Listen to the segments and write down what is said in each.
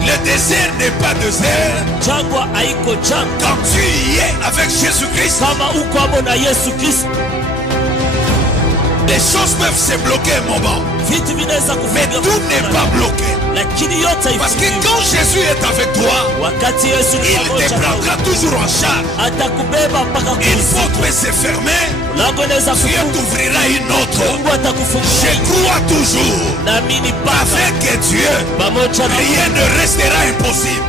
Le désert n'est pas désert. Jangwa haiko jangwa. Quand tu y es avec Jésus-Christ, Kama uko hapo na Yesu Kristo, les choses peuvent se bloquer un moment. vitu vinaweza Mais kufunga, tout n'est pas bloqué. lakini yote Parce que haifungiwi. quand Jésus est avec toi, Wakati Yesu ni il te pamoja nawe, prendra toujours en charge. atakubeba mpaka Une kuusi. porte peut se fermer, Lango inaweza Dieu kufunga, t'ouvrira une autre. Mungu atakufungulia. Je crois toujours, Naamini mpaka avec Dieu, pamoja na rien ne restera impossible.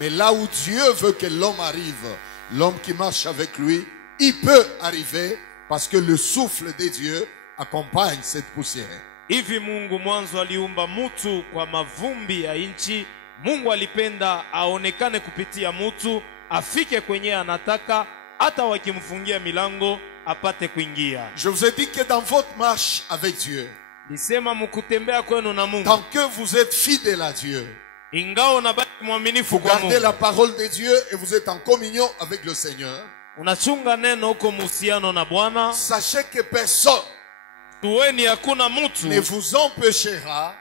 Mais là où Dieu veut que l'homme arrive, l'homme qui marche avec lui, il peut arriver parce que le souffle de Dieu accompagne cette poussière. Hivi Mungu mwanzo aliumba mtu kwa mavumbi ya nchi. Mungu alipenda aonekane kupitia mtu, afike kwenye anataka, hata wakimfungia milango apate kuingia. Je vous ai dit que dans votre marche avec Dieu, Nisema mkutembea kwenu na Mungu, tant que vous êtes fidèle à Dieu, ingao unabaki mwaminifu vous kwa gardez Mungu, la parole de Dieu et vous êtes en communion avec le Seigneur, unachunga neno huko muhusiano na Bwana, sachez que personne tuweni hakuna ne mtu vous empêchera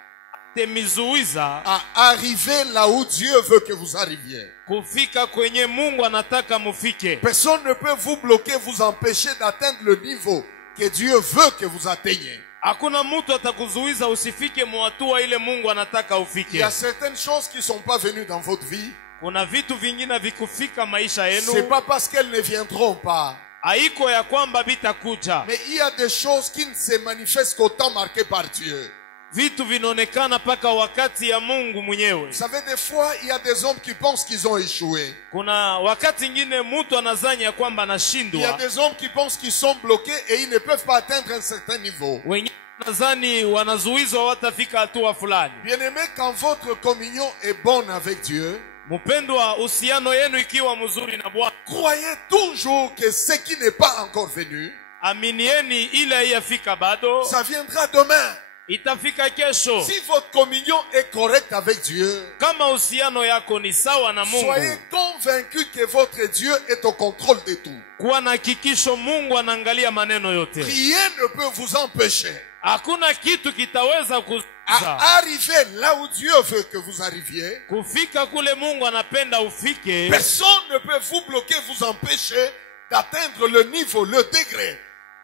temizuiza à arriver là où Dieu veut que vous arriviez. kufika kwenye Mungu anataka mufike. Personne ne peut vous bloquer, vous empêcher d'atteindre le niveau que Dieu veut que vous atteigniez. Hakuna mtu atakuzuiza usifike mwatua ile Mungu anataka Il y ufike. a certaines choses qui ne sont pas venues dans votre vie. Kuna vitu vingine vikufika maisha C'est yenu, pas parce qu'elles ne viendront pas. haiko ya kwamba vitakuja. Mais il y a des choses qui ne se manifestent qu'au temps marqué par Dieu. Vitu vinaonekana paka wakati ya Mungu mwenyewe. Vous savez, des fois, il y a des hommes qui pensent qu'ils ont échoué. Kuna wakati ingine mtu anazanya ya kwamba Il y a anashindwa. des hommes qui pensent qu'ils sont bloqués et ils ne peuvent pas atteindre un certain niveau. Wengine wanazani wanazuizwa watafika hatua fulani. Bien-aimé, quand votre communion est bonne avec Dieu, Mpendwa, uhusiano yenu ikiwa mzuri na Bwana, croyez toujours que ce qui n'est pas encore venu, aminieni ile haiyafika bado, ça viendra demain. itafika kesho. Si votre communion est correcte avec Dieu, Kama uhusiano yako ni sawa na soyez Mungu, convaincus que votre Dieu est au contrôle de tout. kuwa na hakikisho Mungu anaangalia maneno yote. Rien ne peut vous empêcher Hakuna kitu kitaweza kuzuiza à arriver là où Dieu veut que vous arriviez. kufika kule Mungu anapenda ufike. Personne ne peut vous bloquer, vous empêcher d'atteindre le niveau, le degré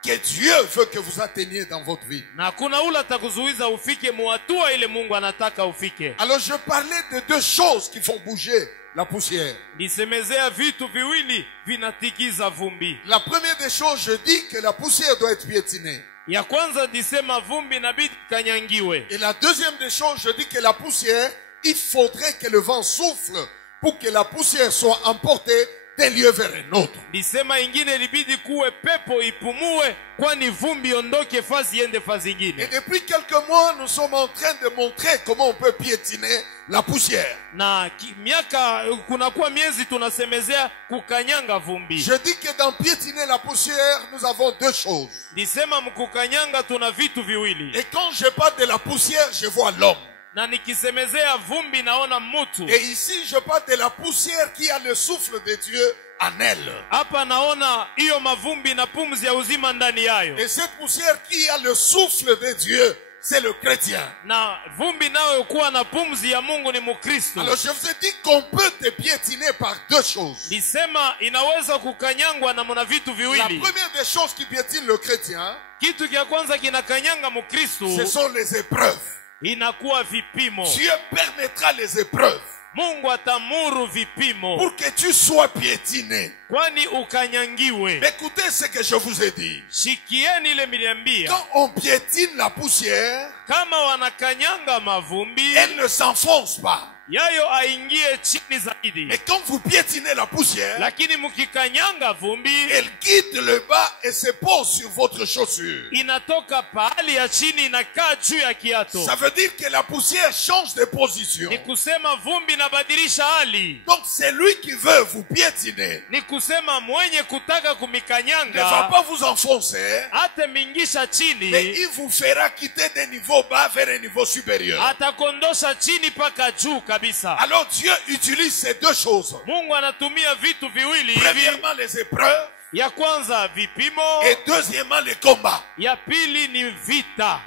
que Dieu veut que vous atteigniez dans votre vie. Na hakuna ule atakuzuiza ufike muhatua ile Mungu anataka ufike. Alors je parlais de deux choses qui font bouger la poussière. Nisemezea vitu viwili vinatikiza vumbi. La première des choses, je dis que la poussière doit être piétinée. Ya kwanza nisema vumbi inabidi kanyangiwe. Et la deuxième des choses, je dis que la poussière, il faudrait que le vent souffle pour que la poussière soit emportée d'un lieu vers un autre. Nisema ingine ilibidi kuwe pepo ipumue, kwani vumbi ondoke fazi yende fazi Et ingine. depuis quelques mois, nous sommes en train de montrer comment on peut piétiner la poussière. Na miaka kunakuwa miezi tunasemezea kukanyanga vumbi. Je dis que dans piétiner la poussière, nous avons deux choses. Nisema mkukanyanga tuna vitu viwili. Et quand je parle de la poussière, je vois l'homme. Na nikisemezea vumbi naona mtu. Et ici, je parle de la poussière qui a le souffle de Dieu en elle. Hapa naona hiyo mavumbi na pumzi ya uzima ndani yayo. Et cette poussière qui a le souffle de Dieu, c'est le chrétien. Na vumbi nayo kuwa na pumzi ya Mungu ni Mkristo. Alors je vous ai dit qu'on peut te piétiner par deux choses. Nisema inaweza kukanyangwa na mna vitu La viwili. première des choses qui piétinent le chrétien, Kitu kia kwanza kinakanyanga Mkristo ce sont les épreuves. inakuwa vipimo. Dieu permettra les épreuves Mungu atamuru vipimo pour que tu sois piétiné. kwani ukanyangiwe. Mais écoutez ce que je vous ai dit. Shikieni ile miliambia. Quand on piétine la poussière, Kama wanakanyanga mavumbi, elle ne s'enfonce pas. yayo aingie chini zaidi. Mais quand vous piétinez la poussière, Lakini mkikanyanga vumbi, elle quitte le bas et se pose sur votre chaussure. inatoka pahali ya chini inakaa juu ya kiato. Ça veut dire que la poussière change de position. Ni kusema vumbi inabadilisha hali. Donc c'est lui qui veut vous piétiner. Ni kusema mwenye kutaka Il ne va kumikanyanga pas vous enfoncer, hata mingisha mais chini, il vous fera quitter des niveaux bas vers un niveau supérieur. atakondosha chini paka juu kabisa. Alors Dieu utilise ces deux choses. Mungu anatumia vitu viwili hivi. Premièrement, les épreuves. Ya kwanza vipimo, Et deuxièmement, les combats. ya pili ni vita.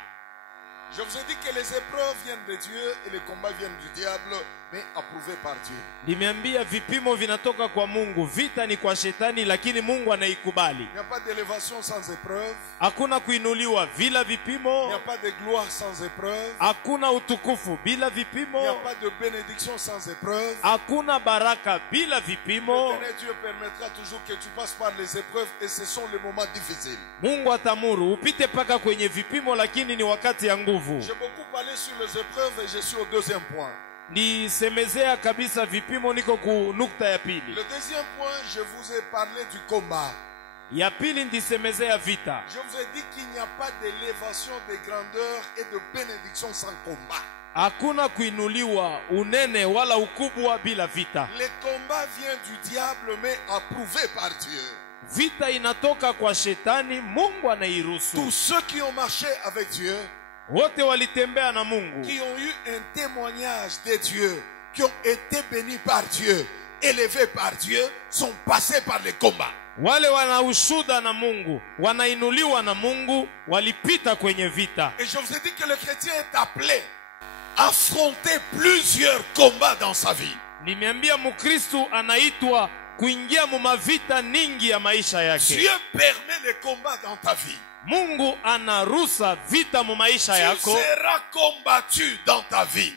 Je vous ai dit que les épreuves viennent de Dieu et les combats viennent du diable, mais approuvés par Dieu. Nimeambia vipimo vinatoka kwa Mungu, vita ni kwa shetani, lakini Mungu anaikubali. Il n'y a pas d'élévation sans épreuve. Hakuna kuinuliwa bila Il n'y vipimo, a pas de gloire sans épreuve. hakuna utukufu bila Il n'y a vipimo, pas de bénédiction sans épreuve. hakuna baraka bila vipimo. L'éternel Dieu permettra toujours que tu passes par les épreuves et ce sont les moments difficiles. Mungu atamuru upite paka kwenye vipimo, lakini ni wakati ya nguvu. J'ai beaucoup parlé sur les épreuves et je suis au deuxième point. Nisemezea kabisa vipimo, niko ku nukta ya pili. Le deuxième point, je vous ai parlé du combat. Ya pili ndisemezea vita. Je vous ai dit qu'il n'y a pas d'élévation de grandeur et de bénédiction sans combat. Hakuna kuinuliwa unene wala ukubwa bila vita. Les combats viennent du diable mais approuvés par Dieu. Vita inatoka kwa shetani, Mungu anairuhusu. Tous ceux qui ont marché avec Dieu, Wote walitembea na Mungu, qui ont eu un témoignage de Dieu, qui ont été bénis par Dieu, élevés par Dieu, sont passés par les combats. wale wana ushuda na Mungu, wanainuliwa na Mungu, walipita kwenye vita. Et je vous ai dit que le chrétien est appelé à affronter plusieurs combats dans sa vie. Nimeambia Mkristu anaitwa kuingia mu mavita ningi ya maisha yake. Dieu permet les combats dans ta vie. Mungu anaruhusa vita mu maisha Tu yako. seras combattu dans ta vie.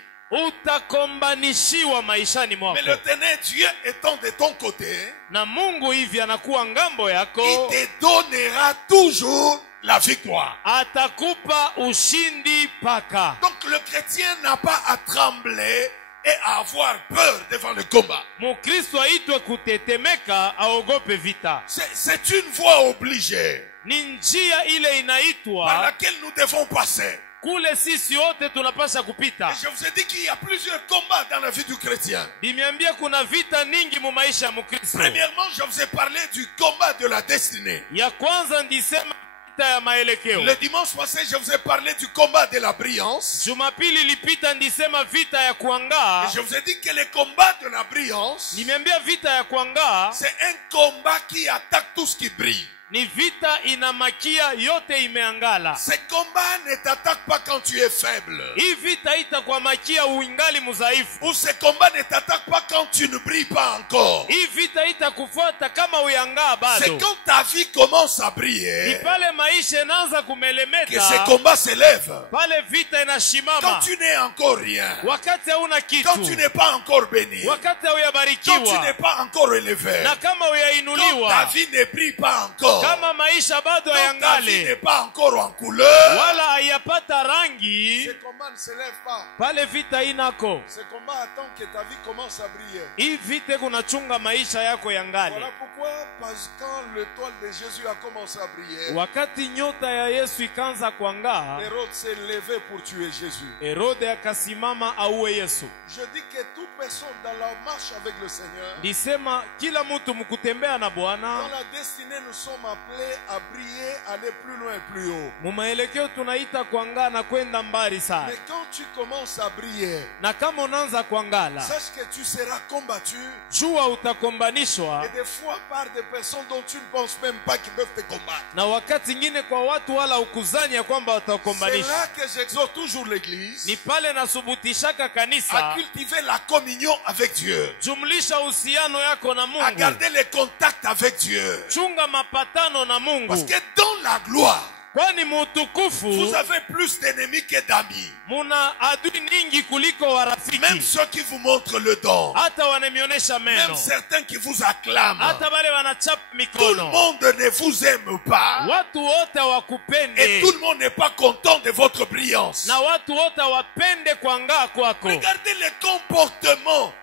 Utakombanishiwa maishani mwako. Mais l'éternel Dieu étant de ton côté, Na Mungu hivi anakuwa ngambo il yako, te donnera toujours la victoire. atakupa ushindi paka. Donc le chrétien n'a pas à trembler et à avoir peur devant le combat. Mukristo aitwe kutetemeka, aogope vita. C'est une voie obligée Ni njia ile par inaitwa laquelle nous devons passer. kule sisi wote tunapasha Et kupita. je vous ai dit qu'il y a plusieurs combats dans la vie du chrétien. Nimeambia kuna vita ningi mu maisha ya Mkristo. Premièrement, je vous ai parlé du combat de la destinée. Ya kwanza ndisema vita ya maelekeo. Le dimanche passé, je vous ai parlé du combat de la brillance. Jumapili ilipita ndisema vita ya kuangaa. Et je vous ai dit que le combat de la brillance, Nimeambia vita ya kuangaa c'est un combat qui attaque tout ce qui brille. ni vita inamakia yote imeangala. Ce combat ne t'attaque pas quand tu es faible. Hii vita itakwamakia uingali mudhaifu. Ou ce combat ne t'attaque pas quand tu ne brilles pas encore. Hii vita itakufuata kama uyangaa C'est bado. quand ta vie commence à Ni briller pale maisha inaanza que kumelemeta, ce combat s'élève. pale vita Quand inashimama. tu n'es encore rien. Wakati hauna Quand tu kitu, n'es pas encore béni. wakati Quand tu n'es hauyabarikiwa, pas encore élevé. na kama Quand ta uyainuliwa, vie ne brille pas encore. kama maisha bado Quand ta vie hayangale n'est pas encore en couleur. wala hayapata rangi, Ce combat ne s'élève pas. pale vita inako. Ce combat attend que ta vie commence à briller. Hii vita kunachunga maisha yako yangale. Voilà pourquoi, parce que quand l'étoile de Jésus a commencé à briller, Wakati nyota ya Yesu ikaanza kuangaa, Hérode s'est levé pour tuer Jésus. Herode akasimama auwe Yesu. Je dis que toute personne dans la marche avec le Seigneur, Ndisema kila mtu mkutembea na dans Bwana, la destinée, nous sommes appelés à briller, aller plus loin et plus haut. mumaelekeo tunaita kuangaa na kwenda mbali sana. Mais quand tu commences à briller, Na kama unaanza kuangala, sache que tu seras combattu jua utakombanishwa, et des fois par des personnes dont tu ne penses même pas qu'ils peuvent te combattre. na wakati ingine kwa watu wala ukuzani ya kwamba C'est watakombanisha. là que j'exhorte toujours l'Église Ni pale nasubutishaka à kanisa, cultiver la communion avec Dieu, jumlisha uhusiano yako na à Mungu, garder les contacts avec Dieu. chunga mapatano na Parce Mungu, que dans la gloire, kwani vous mutukufu avez plus d'ennemis que d'amis. muna adui ningi kuliko Même warafiki, ceux qui vous montrent le don, hata wanamionyesha même meno, certains qui vous acclament. hata wale wanachapa Tout le mikono. monde ne vous aime pas Watu wote et hawakupende tout le monde n'est pas content de votre brillance. na watu wote hawapende kuangaa kwako. Regardez les comportements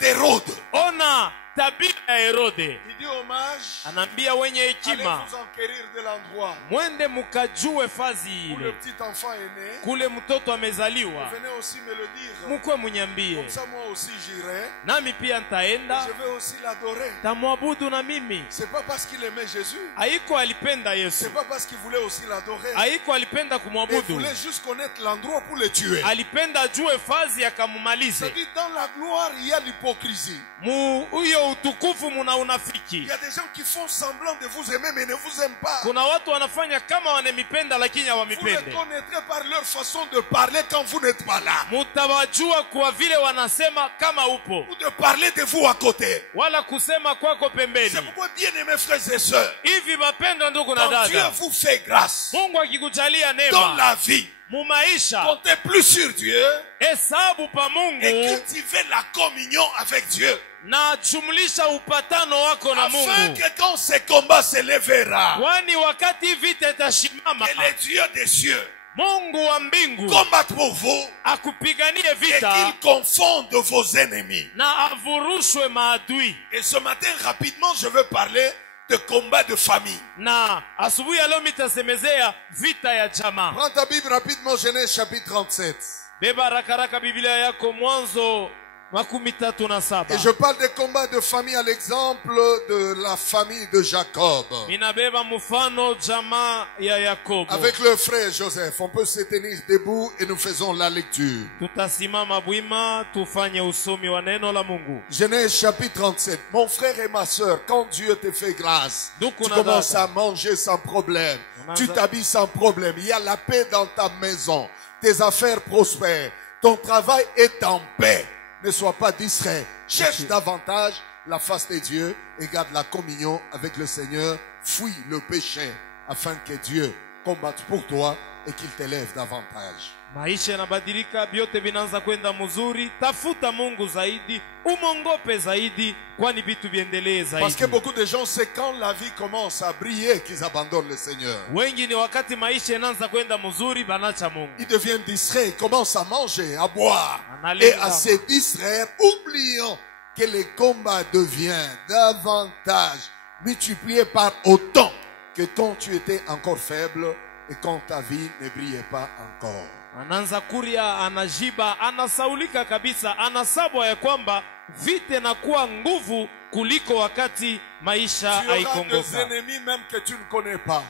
d'Hérode. Ona tabia ya Herode. Il dit aux mages, Anaambia wenye allez hekima, vous enquérir de l'endroit mwende mukajue fazi où le ile petit enfant est né. kule mtoto amezaliwa, Venez aussi me le dire. mukwe munyambie, Comme ça, moi aussi, j'irai. nami pia ntaenda Je vais aussi l'adorer. tamwabudu na mimi. C'est pas parce qu'il aimait Jésus. Haiko alipenda Yesu, C'est pas parce qu'il voulait aussi l'adorer. haiko alipenda Il kumwabudu, voulait juste connaître l'endroit pour le tuer. alipenda ajue fazi akamumalize. C'est-à-dire, dans la gloire, il y a l'hypocrisie. Mu huyo utukufu muna Il unafiki. y a des gens qui font semblant de vous aimer, mais ne vous aiment pas. Kuna watu wanafanya kama wanemipenda lakini Vous les hawamipende. connaîtrez par leur façon de parler quand vous n'êtes pas là. Mutawajua kwa vile wanasema kama upo, Ou de parler de vous à côté. wala kusema kwako pembeni. C'est pourquoi, bien aimés frères et sœurs, Hivi mapendwa ndugu na quand Dieu dada, vous fait grâce Mungu akikujalia dans neema la vie, mu maisha, comptez plus sur Dieu hesabu pa et Mungu cultivez la communion avec Dieu. na jumlisha upatano wako na Afin Mungu, que quand ce combat se lèvera, kwani wakati vita itashimama, que le Dieu des cieux Mungu wa mbingu combatte pour vous akupiganie et vita qu'il confonde vos ennemis. na avurushwe maadui. Et ce matin, rapidement, je veux parler de combat de famille. Na asubuhi ya leo mitasemezea vita ya jamaa. Prends ta Bible rapidement, Genèse chapitre 37. Beba rakaraka Biblia yako Mwanzo 37. Et je parle des combats de famille à l'exemple de la famille de Jacob. Minabeba mfano jamaa ya Yakobo. Avec le frère Joseph, on peut se tenir debout et nous faisons la lecture. Tutasimama bwima tufanye usomi wa neno la Mungu. Genèse chapitre 37. Mon frère et ma sœur, quand Dieu te fait grâce, Donc, tu on a commences data. à manger sans problème. On a Tu data. t'habilles sans problème. Il y a la paix dans ta maison. Tes affaires prospèrent. Ton travail est en paix. Ne sois pas distrait. Cherche davantage la face de Dieu et garde la communion avec le Seigneur. Fuis le péché afin que Dieu combatte pour toi et qu'il t'élève davantage. Maisha yanabadilika, vyote vinaanza kwenda mzuri. Tafuta Mungu zaidi, umongope zaidi, kwani vitu viendelee Parce que zaidi. beaucoup de gens, c'est quand la vie commence à briller qu'ils abandonnent le Seigneur. Wengi ni wakati maisha yanaanza kwenda mzuri banacha Mungu. Ils deviennent distraits, ils commencent à manger, à boire Analenga. et à se distraire, oubliant que le combat devient davantage multiplié par autant que quand tu étais encore faible et quand ta vie ne brillait pas encore. Anaanza kuria, anajiba, anasaulika kabisa, anasabwa ya kwamba vita inakuwa nguvu kuliko wakati maisha Tu auras des haikongoka. ennemis même que tu ne connais pas,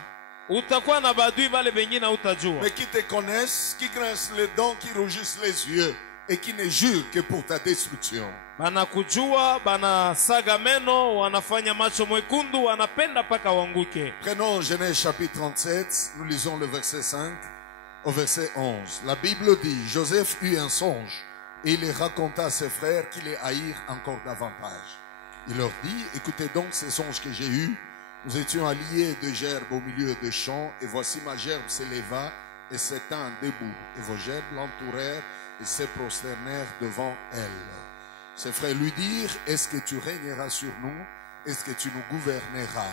Utakuwa na badui vale bengine utajua, mais qui te connaissent, qui grincent les dents, qui rougissent les yeux et qui ne jurent que pour ta destruction. banakujua, banasaga meno, wanafanya macho mwekundu, wanapenda paka wanguke. Prenons Genèse chapitre 37, nous lisons le verset 5 au verset 11. La Bible dit, Joseph eut un songe et il les raconta à ses frères qui les haïrent encore davantage. Il leur dit, écoutez donc ces songes que j'ai eus. Nous étions alliés de gerbes au milieu des champs et voici ma gerbe s'éleva et s'étend debout et vos gerbes l'entourèrent et se prosternèrent devant elle. Ses frères lui dirent, est-ce que tu régneras sur nous? Est-ce que tu nous gouverneras?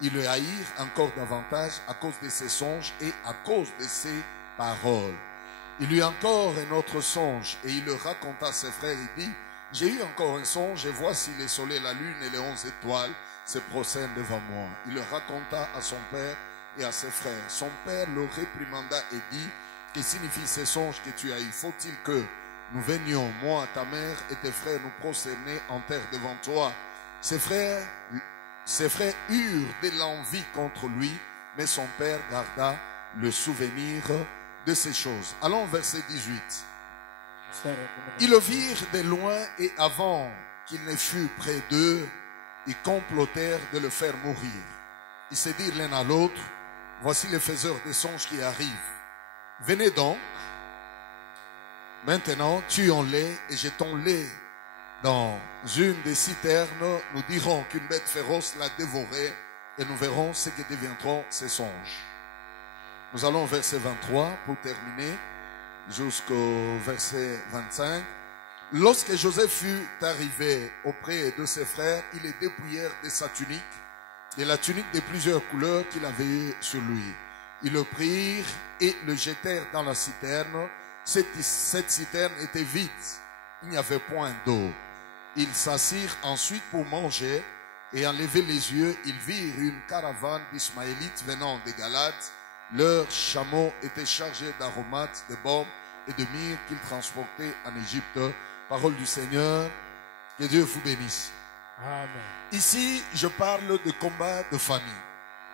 Ils le haïrent encore davantage à cause de ses songes et à cause de ses paroles. Il eut encore un autre songe et il le raconta à ses frères. Il dit, j'ai eu encore un songe et voici le soleil, la lune et les 11 étoiles se prosternent devant moi. Il le raconta à son père et à ses frères. Son père le réprimanda et dit, que signifient ces songes que tu as eu? Faut-il que nous venions, moi, ta mère et tes frères, nous prosterner en terre devant toi? Ses frères eurent de l'envie contre lui, mais son père garda le souvenir de ces choses. Allons au verset 18. Ils le virent de loin et avant qu'il ne fût près d'eux, ils complotèrent de le faire mourir. Ils se dirent l'un à l'autre, voici les faiseurs des songes qui arrivent. Venez donc, maintenant tuons-les et jetons-les dans une des citernes. Nous dirons qu'une bête féroce l'a dévoré et nous verrons ce que deviendront ces songes. Nous allons au verset 23 pour terminer jusqu'au verset 25. Lorsque Joseph fut arrivé auprès de ses frères, ils les dépouillèrent de sa tunique, de la tunique de plusieurs couleurs qu'il avait sur lui. Ils le prirent et le jetèrent dans la citerne. Cette citerne était vide. Il n'y avait point d'eau. Ils s'assirent ensuite pour manger, et en levant les yeux, ils virent une caravane d'Ismaélites venant des Galates. Leurs chameaux étaient chargés d'aromates, de baume et de myrrhe qu'ils transportaient en Égypte. Parole du Seigneur, que Dieu vous bénisse. Amen. Ici, je parle de combat de famille.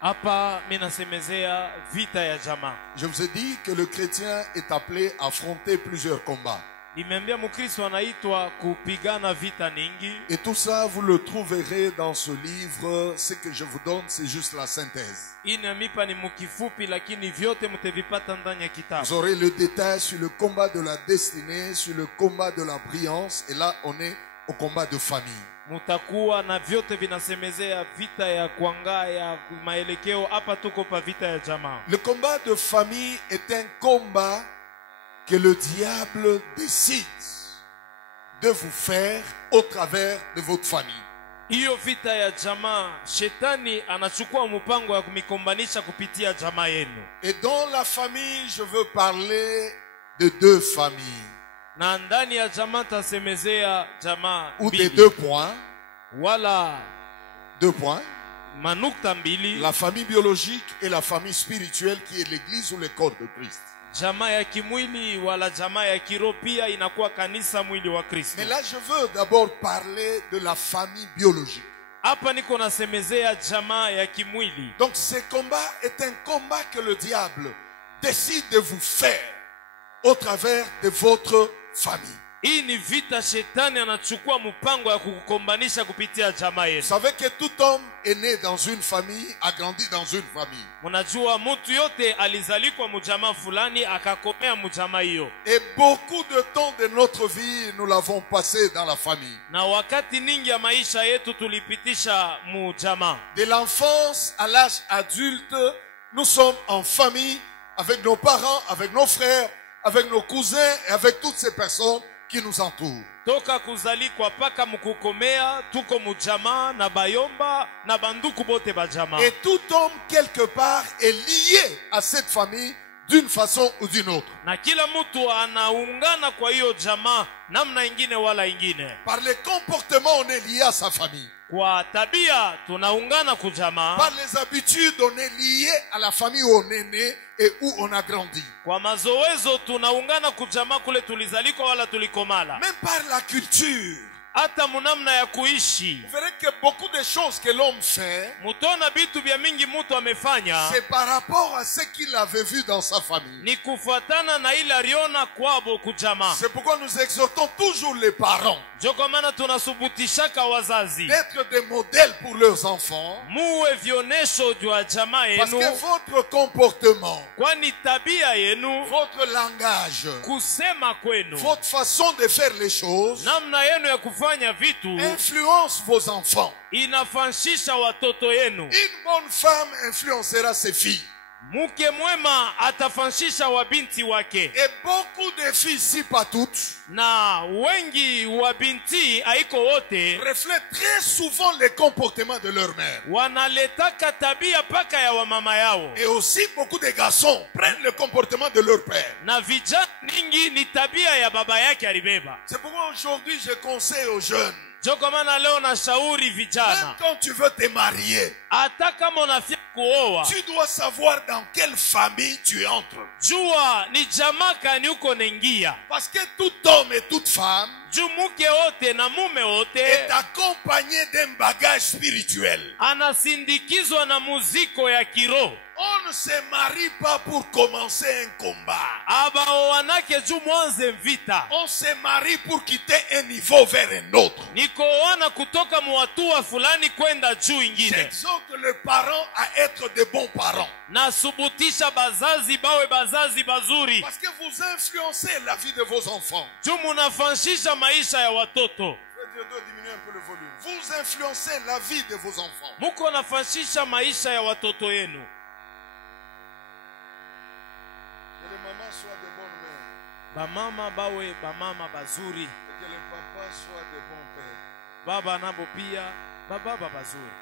Hapa minasemezea vita ya jamaa. Je vous ai dit que le chrétien est appelé à affronter plusieurs combats. Nimeambia Mkristo anaitwa kupigana vita nyingi. Et tout ça, vous le trouverez dans ce livre. Ce que je vous donne, c'est juste la synthèse. Inamipa ni mukifupi lakini vyote mtevipata ndani ya Vous kitabu. aurez le détail sur le combat de la destinée, sur le combat de la brillance. Et là, on est au combat de famille. Mutakuwa na vyote vinasemezea vita ya kuangaa ya maelekeo. Hapa tuko pa vita ya jamaa. Le combat de famille est un combat que le diable décide de vous faire au travers de votre famille. Hiyo vita ya jamaa, shetani anachukua mpango ya kumikombanisha kupitia jamaa yenu. Et dans la famille, je veux parler de deux familles. Na ndani ya jamaa tasemezea jamaa Ou des mbili. deux points. Wala 2 points. manukta mbili. La famille biologique et la famille spirituelle qui est l'église ou le corps de Christ. Jamaa ya kimwili wala jamaa ya kiroho pia inakuwa kanisa mwili wa Kristo. Mais là, je veux d'abord parler de la famille biologique. Hapa niko nasemezea jamaa ya kimwili. Donc, ce combat est un combat que le diable décide de vous faire au travers de votre famille. Hii ni vita shetani anachukua mpango ya kukukombanisha kupitia jamaa Vous yenu. savez que tout homme est né dans une famille, a grandi dans une famille. Mnajua mtu yote alizalikwa mjamaa fulani akakomea mjamaa hiyo. Et beaucoup de temps de notre vie, nous l'avons passé dans la famille. Na wakati ningi ya maisha yetu tulipitisha mjamaa. De l'enfance à l'âge adulte, nous sommes en famille avec nos parents, avec nos frères, avec nos cousins et avec toutes ces personnes qui nous entourent. Toka kuzalikwa paka mkukomea tuko mjamaa na bayomba na banduku bote ba jamaa. Et tout homme quelque part est lié à cette famille d'une façon ou d'une autre. Na kila mtu anaungana kwa hiyo jamaa namna ingine wala ingine. Par les comportements, on est lié à sa famille. Kwa tabia tunaungana kujamaa. Par les habitudes, on est lié à la famille où on est né et où on a grandi. Kwa mazoezo tunaungana kujamaa kule tulizalikwa wala tulikomala. Même par la culture. Hata munamna ya kuishi. Vous verrez que beaucoup de choses que l'homme fait, Mutona bitu vya mingi mtu amefanya. c'est par rapport à ce qu'il avait vu dans sa famille. Ni kufuatana na ile aliona kwabo kujamaa. C'est pourquoi nous exhortons toujours les parents Joko maana tunasubutishaka wazazi. d'être des modèles pour leurs enfants. Muwe vionesho jwa jamaa Parce yenu. que votre comportement, Kwani tabia yenu, votre langage, kusema kwenu, votre façon de faire les choses namna yenu ya kufanya vitu influence vos enfants. inafanshisha watoto yenu. Une bonne femme influencera ses filles. Mke mwema atafanshisha wabinti wake. Et beaucoup de filles, si pas toutes, Na wengi wa binti haiko wote reflètent très souvent les comportements de leur mère. wanaletaka tabia paka ya wamama yao. Et aussi beaucoup de garçons prennent le comportement de leur père. Na vijana ningi ni tabia ya baba yake alibeba. C'est pourquoi aujourd'hui je conseille aux jeunes, Joko maana leo na shauri même vijana, quand tu veux te marier, hata kama unafia kuoa, tu dois savoir dans quelle famille tu entres. jua ni jamaa kani uko nengia. Parce que tout homme et toute femme Juu mke wote na mume wote est accompagné d'un bagage spirituel. anasindikizwa na muziko ya kiroho. On ne se marie pas pour commencer un combat. Abaoanake juu mwanze vita. On se marie pour quitter un niveau vers un autre. Ni kuoana kutoka muhatua fulani kwenda juu ingine. J'exhorte les parents à être de bons parents. Nasubutisha bazazi bawe bazazi bazuri. Parce que vous influencez la vie de vos enfants. Juu munafanshisha maisha ya watoto. Je dois diminuer un peu le volume. Vous influencez la vie de vos enfants. Muko nafanshisha maisha ya watoto yenu. Que les mamans soient de bonnes mères. Bamama bawe bamama bazuri. Et que les papas soient de bons pères. Baba nabo pia bababa bazuri.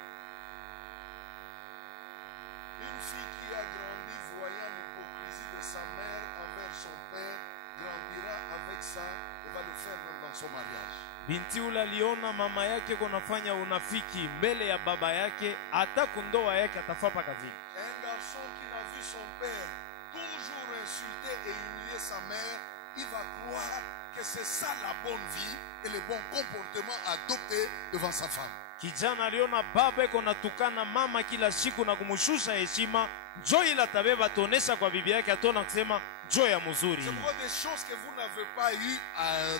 Une fille qui a grandi voyant l'hypocrisie de sa mère envers son père grandira avec ça et va le faire même dans son mariage. Binti ule aliona mama yake kunafanya unafiki mbele ya baba yake, hata kundoa yake atafapa kazi. Un garçon qui n'a vu son père toujours insulter et humilier sa mère, il va croire que c'est ça la bonne vie et le bon comportement adopté devant sa femme. Kijana aliona baba yake anatukana mama kila siku na kumshusha heshima, njoo ila tabeba tonesha kwa bibi yake, atona kusema njoo ya mzuri. C'est pourquoi des choses que vous n'avez pas eues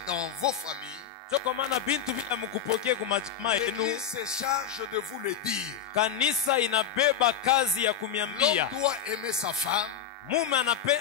dans vos familles, l'Église se charge de vous le dire. Kanisa inabeba kazi ya kumiambia. L'homme doit aimer sa femme. Mume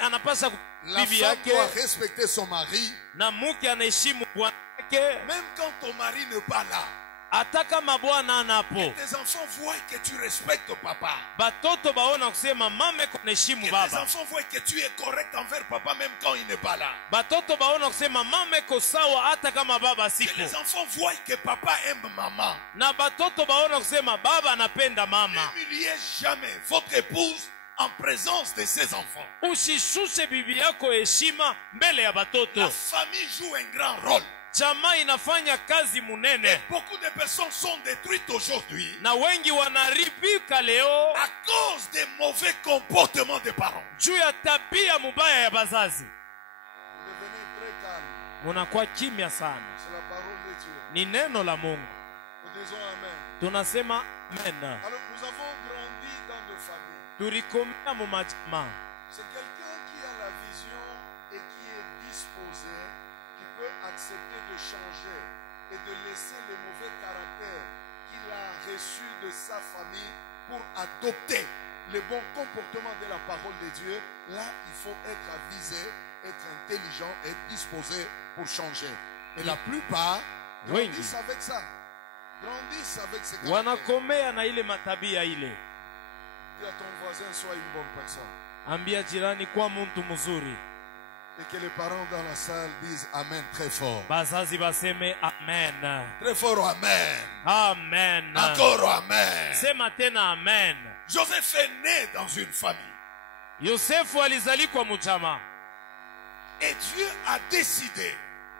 anapasha La bibi femme yake, doit respecter son mari. na mke anaheshimu bwana yake. Même quand ton mari n'est pas là, Hata kama bwana anapo, tes enfants voient que tu respectes papa. batoto baona kusema mama kunaheshimu Que tes baba. enfants voient que tu es correct envers papa même quand il n'est pas là. Batoto baona kusema mama iko sawa hata kama baba Que siko. les enfants voient que papa aime maman. Na batoto baona kusema baba anapenda mama. N'humiliez jamais votre épouse en présence de ses enfants. Usishushe bibi yako heshima mbele ya batoto. La famille joue un grand rôle. Jamaa inafanya kazi Et munene, beaucoup de personnes sont détruites aujourd'hui na wengi wanaribika leo à cause des mauvais comportements des parents. juu ya tabia mubaya ya bazazi. Devenez très calme. Munakuwa kimya sana. C'est la parole de Dieu. Ni neno la Mungu. Nous disons Amen. Tunasema amen. Alors nous avons grandi dans des familles. Tulikomea mu majama. C'est quelqu'un qui a la vision et qui est disposé, qui peut accepter de changer et de laisser les mauvais caractères qu'il a reçus de sa famille pour adopter les bons comportements de la parole de Dieu. Là, il faut être avisé, être intelligent et être disposé pour changer. Et la plupart grandissent avec ça. Grandissent avec ces caractères. Wanakomea na ile matabia ile. Dis à ton voisin, sois une bonne personne. Ambia jirani kwa muntu mzuri. Et que les parents dans la salle disent Amen très fort. Bazazi baseme amen. Très fort, Amen. Amen. Encore Amen. Sema tena amen. Joseph est né dans une famille. Yosefu alizalikwa mujama. Et Dieu a décidé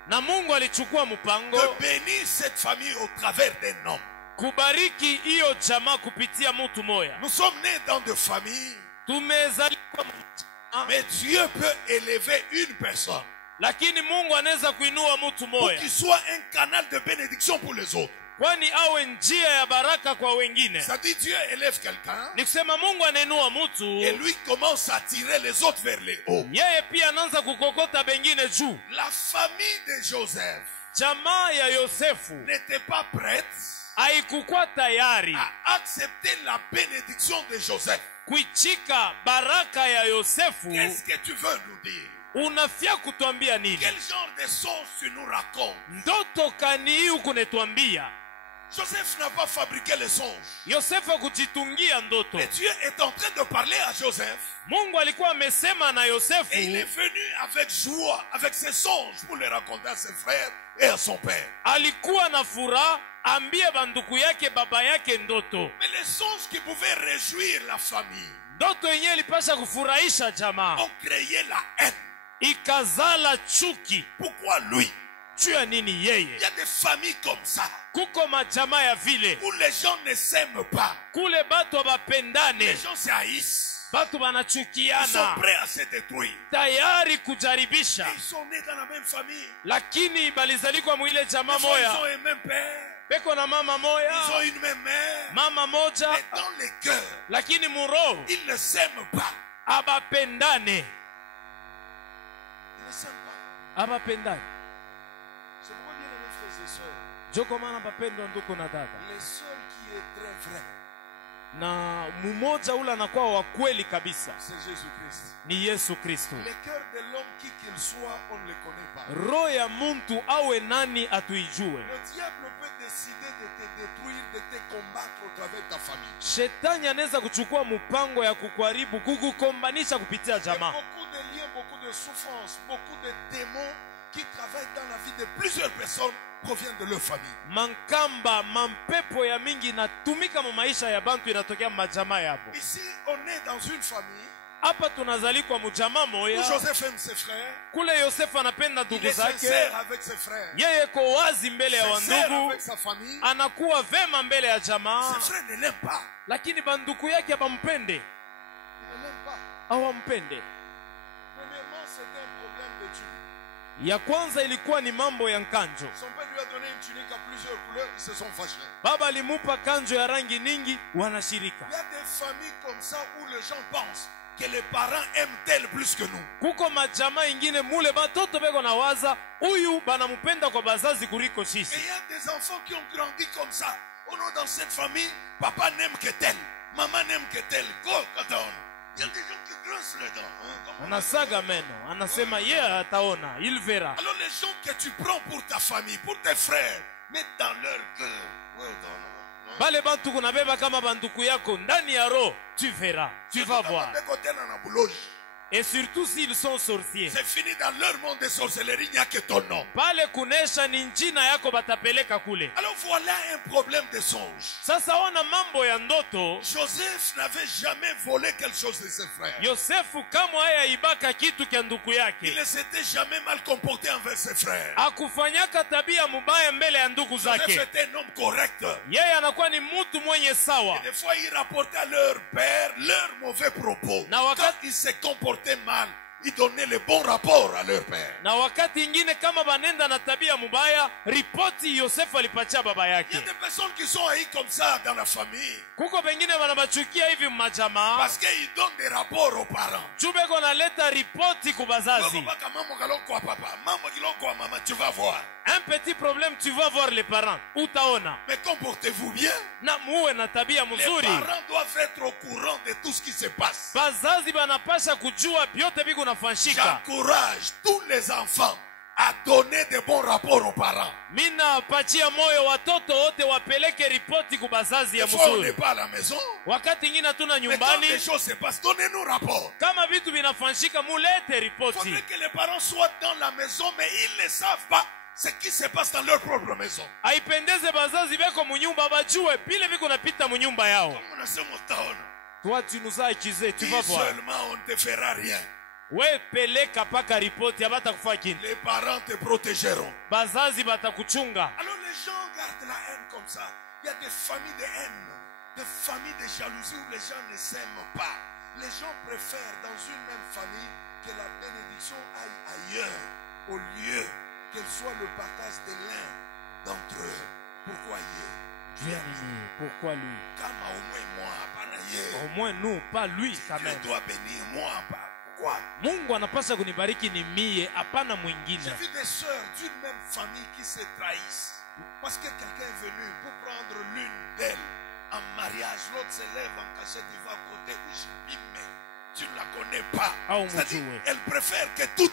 Na Mungu alichukua mpango de bénir cette famille au travers d'un homme. kubariki hiyo jamaa kupitia mtu moya. Nous sommes nés dans des familles, Tumezalikwa mujama, mais Dieu peut élever une personne lakini Mungu anaweza kuinua mtu pour moya qu'il soit un canal de bénédiction pour les autres. kwani awe njia ya baraka kwa wengine. C'est-à-dire Dieu élève quelqu'un Ni kusema Mungu anainua et mtu, lui commence à tirer les autres vers les hauts. yeye pia anaanza kukokota bengine juu. La famille de Joseph Jamaa ya Yosefu n'était pas prête haikukuwa tayari à accepter la bénédiction de Joseph. kuichika baraka ya Yosefu. Qu'est-ce que tu veux nous dire? Unafia kutuambia nini? Quel genre de songe tu nous racontes? Ndoto kani hii ukunetuambia? Joseph n'a pas fabriqué les songes. Yosefu kujitungia ndoto. Mais Dieu est en train de parler à Joseph. Mungu alikuwa amesema na Et il Yosefu, est venu avec joie, avec ses songes, pour les raconter à ses frères et à son père. alikuwa na furaha ambie banduku yake baba yake ndoto. Mais les songes qui pouvaient réjouir la famille Ndoto yenyewe ilipasha kufurahisha jamaa, ont créé la haine. ikazala chuki. Pourquoi lui? Juu ya nini Il yeye? y a des familles comme ça, Kuko majamaa ya vile où les gens ne s'aiment pas. kule batu Les abapendane, gens se haïssent. batu Ils sont banachukiana, prêts à se détruire. tayari kujaribisha, Ils sont nés dans la même famille. lakini balizalikwa mwile jamaa Des fois, ils moya, ont un même père. peko na mama Ils ont moya, une même mère. mama moja, Mais dans les cœurs, lakini muroho ils ne s'aiment pas. abapendane, Ils ne s'aiment pas. abapendane. C'est pourquoi, bien aimés frères et sœurs, Joko maana bapendwa ndugu na dada, le seul qui est très vrai, na mmoja ule anakuwa wa kweli kabisa c'est Jésus-Christ. ni Yesu Kristo. Le cœur de l'homme, qui qu'il soit, on ne le connaît pas. Roho ya muntu awe nani atuijue. Le diable peut décider de te détruire, de te combattre au travers de ta famille. Shetani anaweza kuchukua mpango ya kukuharibu, kukukombanisha kupitia Et jamaa. beaucoup de liens, beaucoup de souffrances, beaucoup de démons qui travaillent dans la vie de plusieurs personnes proviennent de leur famille. Mankamba, mampepo ya mingi inatumika mu maisha ya bantu inatokea majamaa yapo. Ici, on est dans une famille hapa tunazalikwa mjamaa Où moya. Joseph aime ses frères. Kule Yosefu anapenda Il ndugu est zake, sincère avec ses frères. yeye ko wazi mbele ya Sincère wandugu, avec sa famille. anakuwa vema mbele ya jamaa, Ses frères ne l'aiment pas. lakini banduku yake abampende, Ils ne l'aiment pas. hawampende. Premièrement, c'était un problème de tunique. Ya kwanza ilikuwa ni mambo ya nkanjo. Son père lui a donné une tunique à plusieurs couleurs, ils se sont fâchés. Baba alimupa kanjo ya rangi nyingi, wanashirika. Il y a des familles comme ça où les gens pensent que les parents aiment tel plus que nous. Kuko majama ingine mule batoto beko na waza huyu banamupenda kwa bazazi kuliko Et sisi. il y a des enfants qui ont grandi comme ça. Oh non, dans cette famille, papa n'aime que tel, maman n'aime que tel. Go, quand on. Il y a des gens qui grincent les dents. Hein, comme on a- Anasaga meno, anasema yeye ataona, il verra. Alors les gens que tu prends pour ta famille, pour tes frères, mets dans leur cœur. Ouais, dans- Bale bantu kunabeba kama banduku yako ndani ya roho, tu verras, tu vas voir. Des côtés dans la boulogne. Et surtout s'ils sont sorciers. C'est fini dans leur monde de sorcellerie, il n'y a que ton nom. Pale kunesha ni njina yako batapeleka kule. Alors voilà un problème de songe. Sasa ona mambo ya ndoto. Joseph n'avait jamais volé quelque chose de ses frères. Yosefu kamwe haya ibaka kitu kya nduku Il yake. ne s'était jamais mal comporté envers ses frères. Akufanyaka tabia mubaya mbele ya ndugu Joseph zake. était un homme correct. Yeye anakuwa ni mtu mwenye sawa. Et des fois, il rapportait à leur père leurs mauvais propos. Na wakati- Quand ils se comportaient mal, ils donnaient le bon rapport à leur père. Na wakati ingine kama banenda na tabia mubaya, ripoti Yosefu alipatia baba Il y a yake. des personnes qui sont haïes comme ça dans la famille Kuko bengine banabachukia hivi majamaa. parce qu'ils donnent des rapports aux parents. Jubeko naleta ripoti kubazazi. Baka mambo kalongo kwa papa, mambo kilongo kwa mama, tu vas voir. Un petit problème, tu vas voir les parents. Utaona. Mais comportez-vous bien. Na muwe na tabia Les mzuri. parents doivent être au courant de tout ce qui se passe. Bazazi banapasha kujua vyote biko nafanyika. J'encourage tous les enfants à donner de bons rapports aux parents. Mina pachia moyo watoto wote wapeleke ripoti kubazazi ya Des fois, on n'est mzuri. pas à la maison. Wakati ingine hatuna Mais quand nyumbani, les choses se passent, donnez-nous rapport. kama vitu vinafanyika mulete Il ripoti. faudrait que les parents soient dans la maison, mais ils ne savent pas ce qui se passe dans leur propre maison. Haipendeze bazazi beko munyumba bajue vile viko napita munyumba yao. Comme on a ce mot, Toi tu nous as accusé, tu vas dis voir. seulement, on ne te fera rien. We peleka paka ripoti habatakufanya kintu. Les parents te protégeront. Bazazi batakuchunga. Alors les gens gardent la haine comme ça. Il y a des familles de haine, des familles de jalousie où les gens ne s'aiment pas. Les gens préfèrent dans une même famille que la bénédiction aille ailleurs, au lieu qu'elle soit le partage de l'un d'entre eux. Pourquoi hier? Pourquoi lui? Kama au moins moi, pas hier. Au moins nous, pas lui quand Dieu même. doit bénir moi, pas. Pourquoi? Mungu anapasha kunibariki ni mie, hapana J'ai mwingine. vu des sœurs d'une même famille qui se trahissent. Parce que quelqu'un est venu pour prendre l'une d'elles en mariage. L'autre se lève en cachette, il va à côté. Oui, je dis, mais tu ne la connais pas. Ah, on C'est-à-dire, me dit, oui. elle préfère que toutes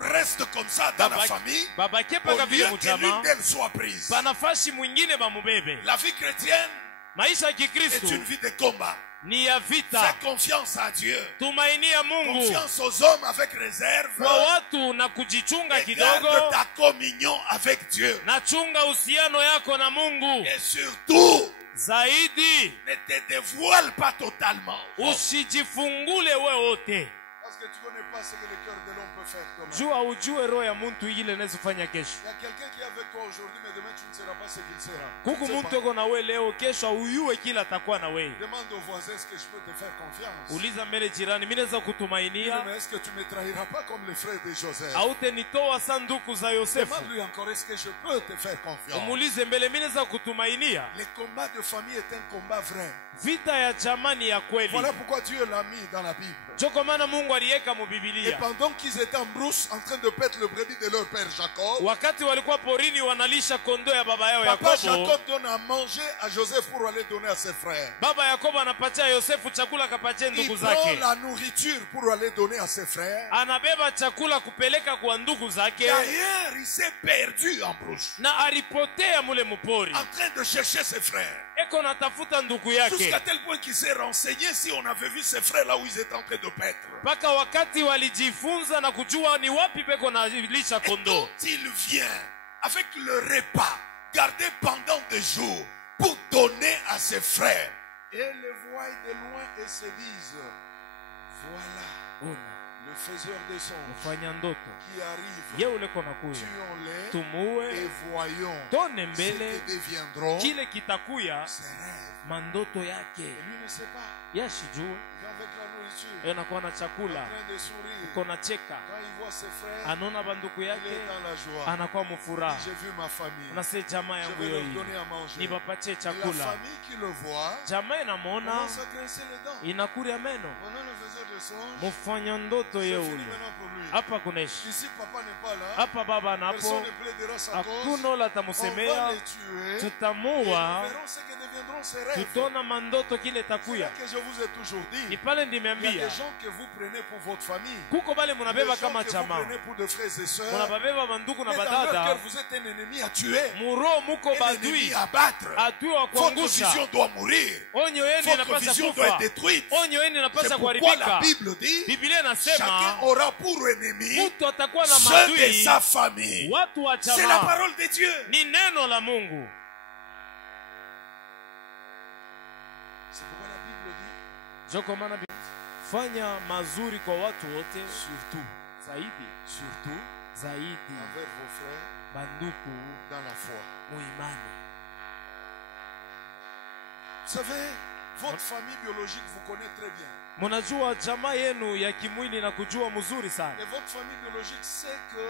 restent comme ça dans la famille. Babake Au paka vile lieu que l'une mujama, d'elles soit prise. banafashi mwingine bamubebe. La vie chrétienne Maisha ya est Kikristo une vie de combat. ni ya vita. Fais confiance à Dieu. Tumainia Mungu Confiance aux hommes avec réserve. kwa watu na kujichunga Et garde kidogo, ta communion avec Dieu. na chunga uhusiano yako na Mungu. Et surtout, Zaidi ne te dévoile pas totalement. usijifungule we wote. Parce que tu ne connais pas ce que le cœur de l'homme peut faire demain. Jua ujue roho ya muntu ile inazofanya kesho. Il y a quelqu'un qui est avec toi aujourd'hui, mais demain tu ne seras pas ce qu'il sera. Kuku Tu ne sais muntu pas. eko na we leo, kesho uyue kila atakuwa na we. Demande au voisin, est-ce que je peux te faire confiance? Uliza mbele jirani, mimi naweza kutumainia Mais est-ce que tu ne me trahiras pas comme les frères de Joseph? hautenitoa sanduku za Yosefu. Demande-lui encore, est-ce que je peux te faire confiance? Umuulize mbele, mimi naweza kutumainia. Le combat de famille est un combat vrai. Vita ya jamani ya kweli. Voilà pourquoi Dieu l'a mis dans la Bible. Joko maana Mungu aliweka mu Et Biblia. pendant qu'ils étaient en brousse en train de paître le brebis de leur père Jacob, Wakati walikuwa porini wanalisha kondoo ya baba yao papa Yakobo, Jacob donne à manger à Joseph pour aller donner à ses frères. baba Yakobo anapatia Yosefu chakula, akapatia Il ndugu prend zake. la nourriture pour aller donner à ses frères. Anabeba chakula kupeleka kwa ndugu zake, D'ailleurs, il s'est perdu en brousse, na alipotea mule mupori. en train de chercher ses frères. Eko natafuta ndugu Jusqu'à yake, tel point qu'il s'est renseigné si on avait vu ses frères là où ils étaient en train de paître. mpaka wakati walijifunza na kujua ni wapi beko na lisha Et kondoo. quand il vient avec le repas gardé pendant des jours pour donner à ses frères, et les voient de loin et se disent, Voilà Una le faiseur des songes mfanya ndoto qui arrive. ye ule kona kuya Tuons-les et tumuue voyons tone ce mbele que deviendront kile kitakuya ses rêves. mandoto yake Et lui ne sait pas. yashijue Il va avec la nourriture, enakuwa na en chakula train de sourire. kona cheka Quand il voit ses frères, anaona banduku il yake est dans la joie. anakuwa mufuraha J'ai vu ma famille. nase jamaa Je yangu vais leur yoyi donner à manger. nibapatie Et la chakula famille qui le voit jamaa inamwona commence à grincer les dents. inakuria meno Pendant le faiseur de songe, mufanya ndoto c'est ye fini ule maintenant pour lui. hapa kunaishi Ici, papa n'est pas là. hapa baba Personne napo ne plaidera sa cause. hakuna ula On va tamusemea les tuer. Et tutamua nous verrons ce que deviendront ses rêves. tutona mandoto kile C'est là takuya que je vous ai toujours dit. ni pale Il y a ndimeambia des gens que vous prenez pour votre famille. kuko bale Des munabeba gens kama que vous chama prenez pour des frères et sœurs. munababeba banduku na Mais dans leur cœur, badada vous êtes un ennemi à tuer. muroho muko Un ennemi badui à battre. adui wa Votre kuangusha vision doit mourir. onyo yenu Votre inapasha vision doit être kufa détruite. onyo yenu C'est inapasha pourquoi la kuharibika Bible dit biblia chacun inasema aura pour ennemi mtu atakuwa na ceux de madui sa famille. watu wa C'est la jamaa parole de Dieu. ni neno la Mungu. C'est pourquoi la Bible dit Ndio kwa maana fanya mazuri kwa watu wote, surtout, zaidi envers vos frères banduku dans la foi. muimani. Vous savez, votre famille biologique vous connaît très bien. Munajua jamaa yenu ya kimwili na kujua mzuri sana, Et votre famille biologique sait que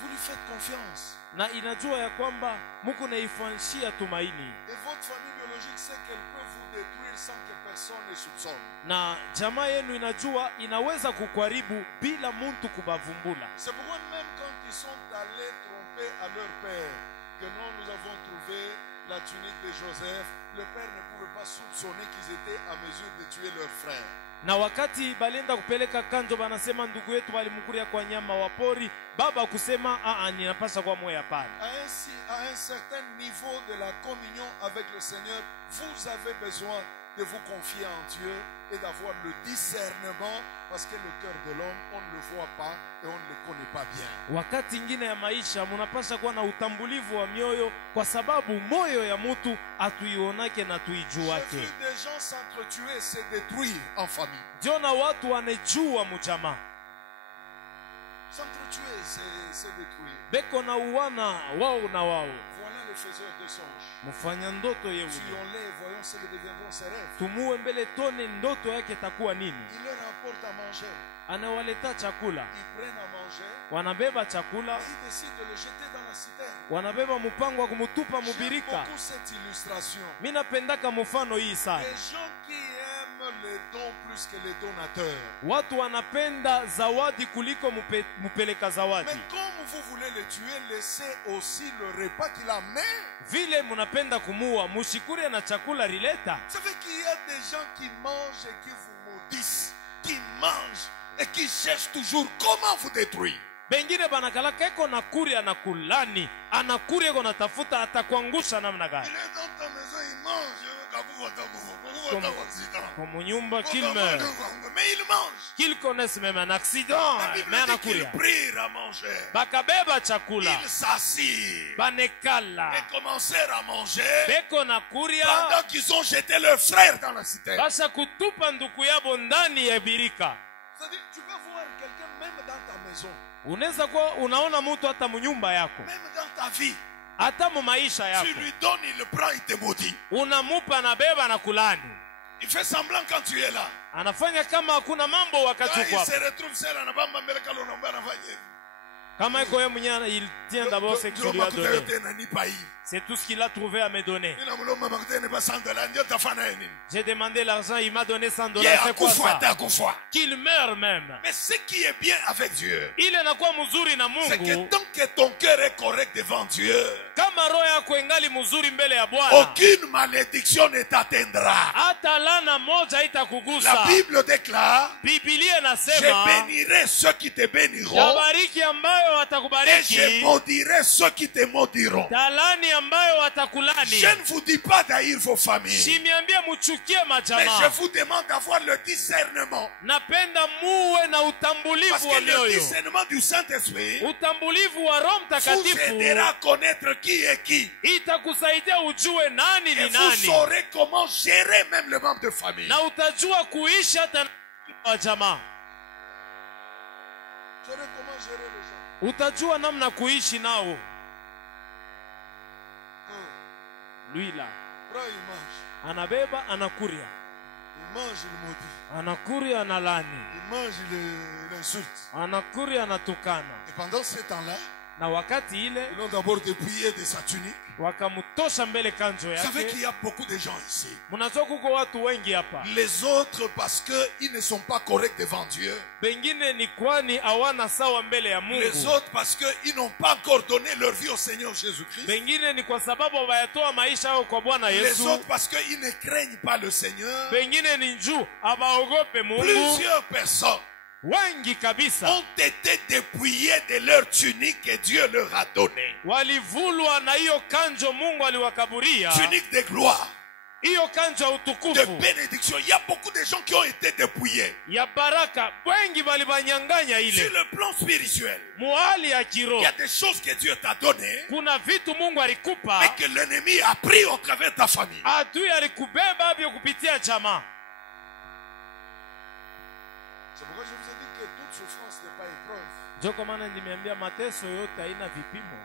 vous lui faites confiance. na inajua ya kwamba Mungu naifanshia tumaini, Et votre famille biologique sait qu'elle peut vous détruire sans que personne ne soupçonne. na jamaa yenu inajua inaweza kukuharibu bila muntu kubavumbula. C'est pourquoi même quand ils sont allés tromper à leur père, que nous avons trouvé la tunique de Joseph, le père ne pouvait pas soupçonner qu'ils étaient à mesure de tuer leur frère. Na wakati balenda kupeleka kanjo, banasema ndugu yetu walimkuria kwa nyama wa pori, baba kusema ninapasha kwa moyo. Hapana. À un certain niveau de la communion avec le Seigneur, vous avez besoin de vous confier en Dieu et d'avoir le discernement, parce que le cœur de l'homme, on ne le voit pas et on ne le connaît pas bien. Wakati ingine ya maisha munapasha kuwa na utambulivu wa mioyo, kwa sababu moyo ya mutu atuionake na tuijuake. J'ai vu des gens s'entretuer, se détruire en famille. Jona watu wanejua mchama. S'entretuer, c'est détruire. Beko na uwana wao na wao. Voilà le faiseur de songes. Mfanya ndoto yeule. Tuons-les, voyons ce que deviendront ses rêves. Tumuwe mbele tone ndoto yake takuwa nini. Il leur apporte à manger. Anawaleta chakula. Ils prennent à manger. Wanabeba chakula. Et ils décident de le jeter dans la citerne. Wanabeba mpango wa kumutupa J'aime mubirika. beaucoup cette illustration. Mimi napendaka mfano hii sana. Les gens qui aiment les dons plus que les donateurs. Watu wanapenda zawadi kuliko mupeleka zawadi. Mais comme vous voulez le tuer, laissez aussi le repas qu'il a amené. Vile munapenda kumua, mushikure na chakula rileta. Vous savez qu'il y a des gens qui mangent et qui vous maudissent, qui mangent et qui cherchent toujours comment vous détruire. Bengine banakalaka eko na kuri anakulani, anakuri eko natafuta atakuangusha namna gani. Il est dans ta maison, il mange. Comme nyumba qu'il meurt. Mais il mange. Qu'il connaisse même un accident, La Bible mais dit anakuria. qu'ils prirent à manger. Bakabeba chakula. Ils s'assirent Banekala. et commencèrent à manger Beko na kuria. pendant qu'ils ont jeté leurs frères dans la citerne. Basha kutupa nduku yabo ndani ya birika. C'est-à-dire, tu peux voir quelqu'un même dans ta maison, Unaweza kuwa unaona mtu hata mnyumba yako, même dans ta vie. hata mu maisha yako. Tu lui donnes, il le prend, il te maudit. Unamupa na beba na kulani. Il fait semblant quand tu es là. Anafanya kama hakuna mambo wakati Quand il uko se hapo. retrouve seul, anabamba mbele kalo naomba anafanya. Kama iko yeye mwenyewe, il tient d'abord ce que tu lui as donné. C'est tout ce qu'il a trouvé à me donner. J'ai demandé l'argent, il m'a donné $100. C'est quoi ça? Qu'il meure même. Mais ce qui est bien avec Dieu, Il est na kwa mzuri na c'est que Mungu. tant que ton cœur est correct devant Dieu, Kama roho yako ingali mzuri mbele ya Bwana, aucune malédiction ne t'atteindra. hata lana moja La itakugusa. Bible déclare, Biblia je inasema, bénirai ceux qui te béniront tabariki ambayo et je watakubariki, maudirai ceux qui te maudiront. talani ambayo watakulani. Je ne vous dis pas d'haïr vos familles. Simiambie muchukie Mais je majamaa. vous demande d'avoir le discernement. Napenda muwe na Parce utambulivu que wa le mioyo. discernement du Saint-Esprit Utambulivu wa Roho vous Mtakatifu aidera à connaître qui est qui. itakusaidia ujue nani Et ni vous nani, saurez comment gérer même le membre de famille. na utajua kuishi hata na wa jamaa. Je sais comment gérer les gens. Utajua namna kuishi nao. Lui là, Prends, il mange. anabeba anakuria, Il mange, il maudit. anakuria analani, Il mange, il insulte. anakuria anatukana. Et pendant ce temps-là, Na wakati ile ils l'ont d'abord dépouillé de sa tunique. wakamtosha mbele kanjo Vous savez qu'il yake. y a beaucoup de gens ici. Mnajua kuko watu wengi hapa, Les autres, parce qu'ils ne sont pas corrects devant Dieu. pengine ni kwani hawana sawa mbele ya Les Mungu, autres, parce qu'ils n'ont pas encore donné leur vie au Seigneur Jésus-Christ. pengine ni kwa sababu hawayatoa maisha yao kwa Bwana Les Yesu, autres, parce qu'ils ne craignent pas le Seigneur. pengine ni njuu abaogope Mungu. Plusieurs personnes Wengi kabisa ont été dépouillées de leur tunique que Dieu leur a donnée. walivulwa na hiyo kanjo Mungu aliwakaburia, Tunique de gloire, hiyo kanjo ya de utukufu bénédiction. Il y a beaucoup de gens qui ont été dépouillés. ya baraka. Wengi walibanyanganya Sur ile le plan spirituel, muhali ya il kiroho. y a des choses que Dieu t'a données, Kuna vitu Mungu alikupa, mais que l'ennemi a pris au travers de ta famille. adui alikubeba vyo kupitia jamaa. C'est pourquoi je vous ai dit que toute souffrance n'est pas épreuve. Ndio kwa maana nimeambia mateso yote haina vipimo.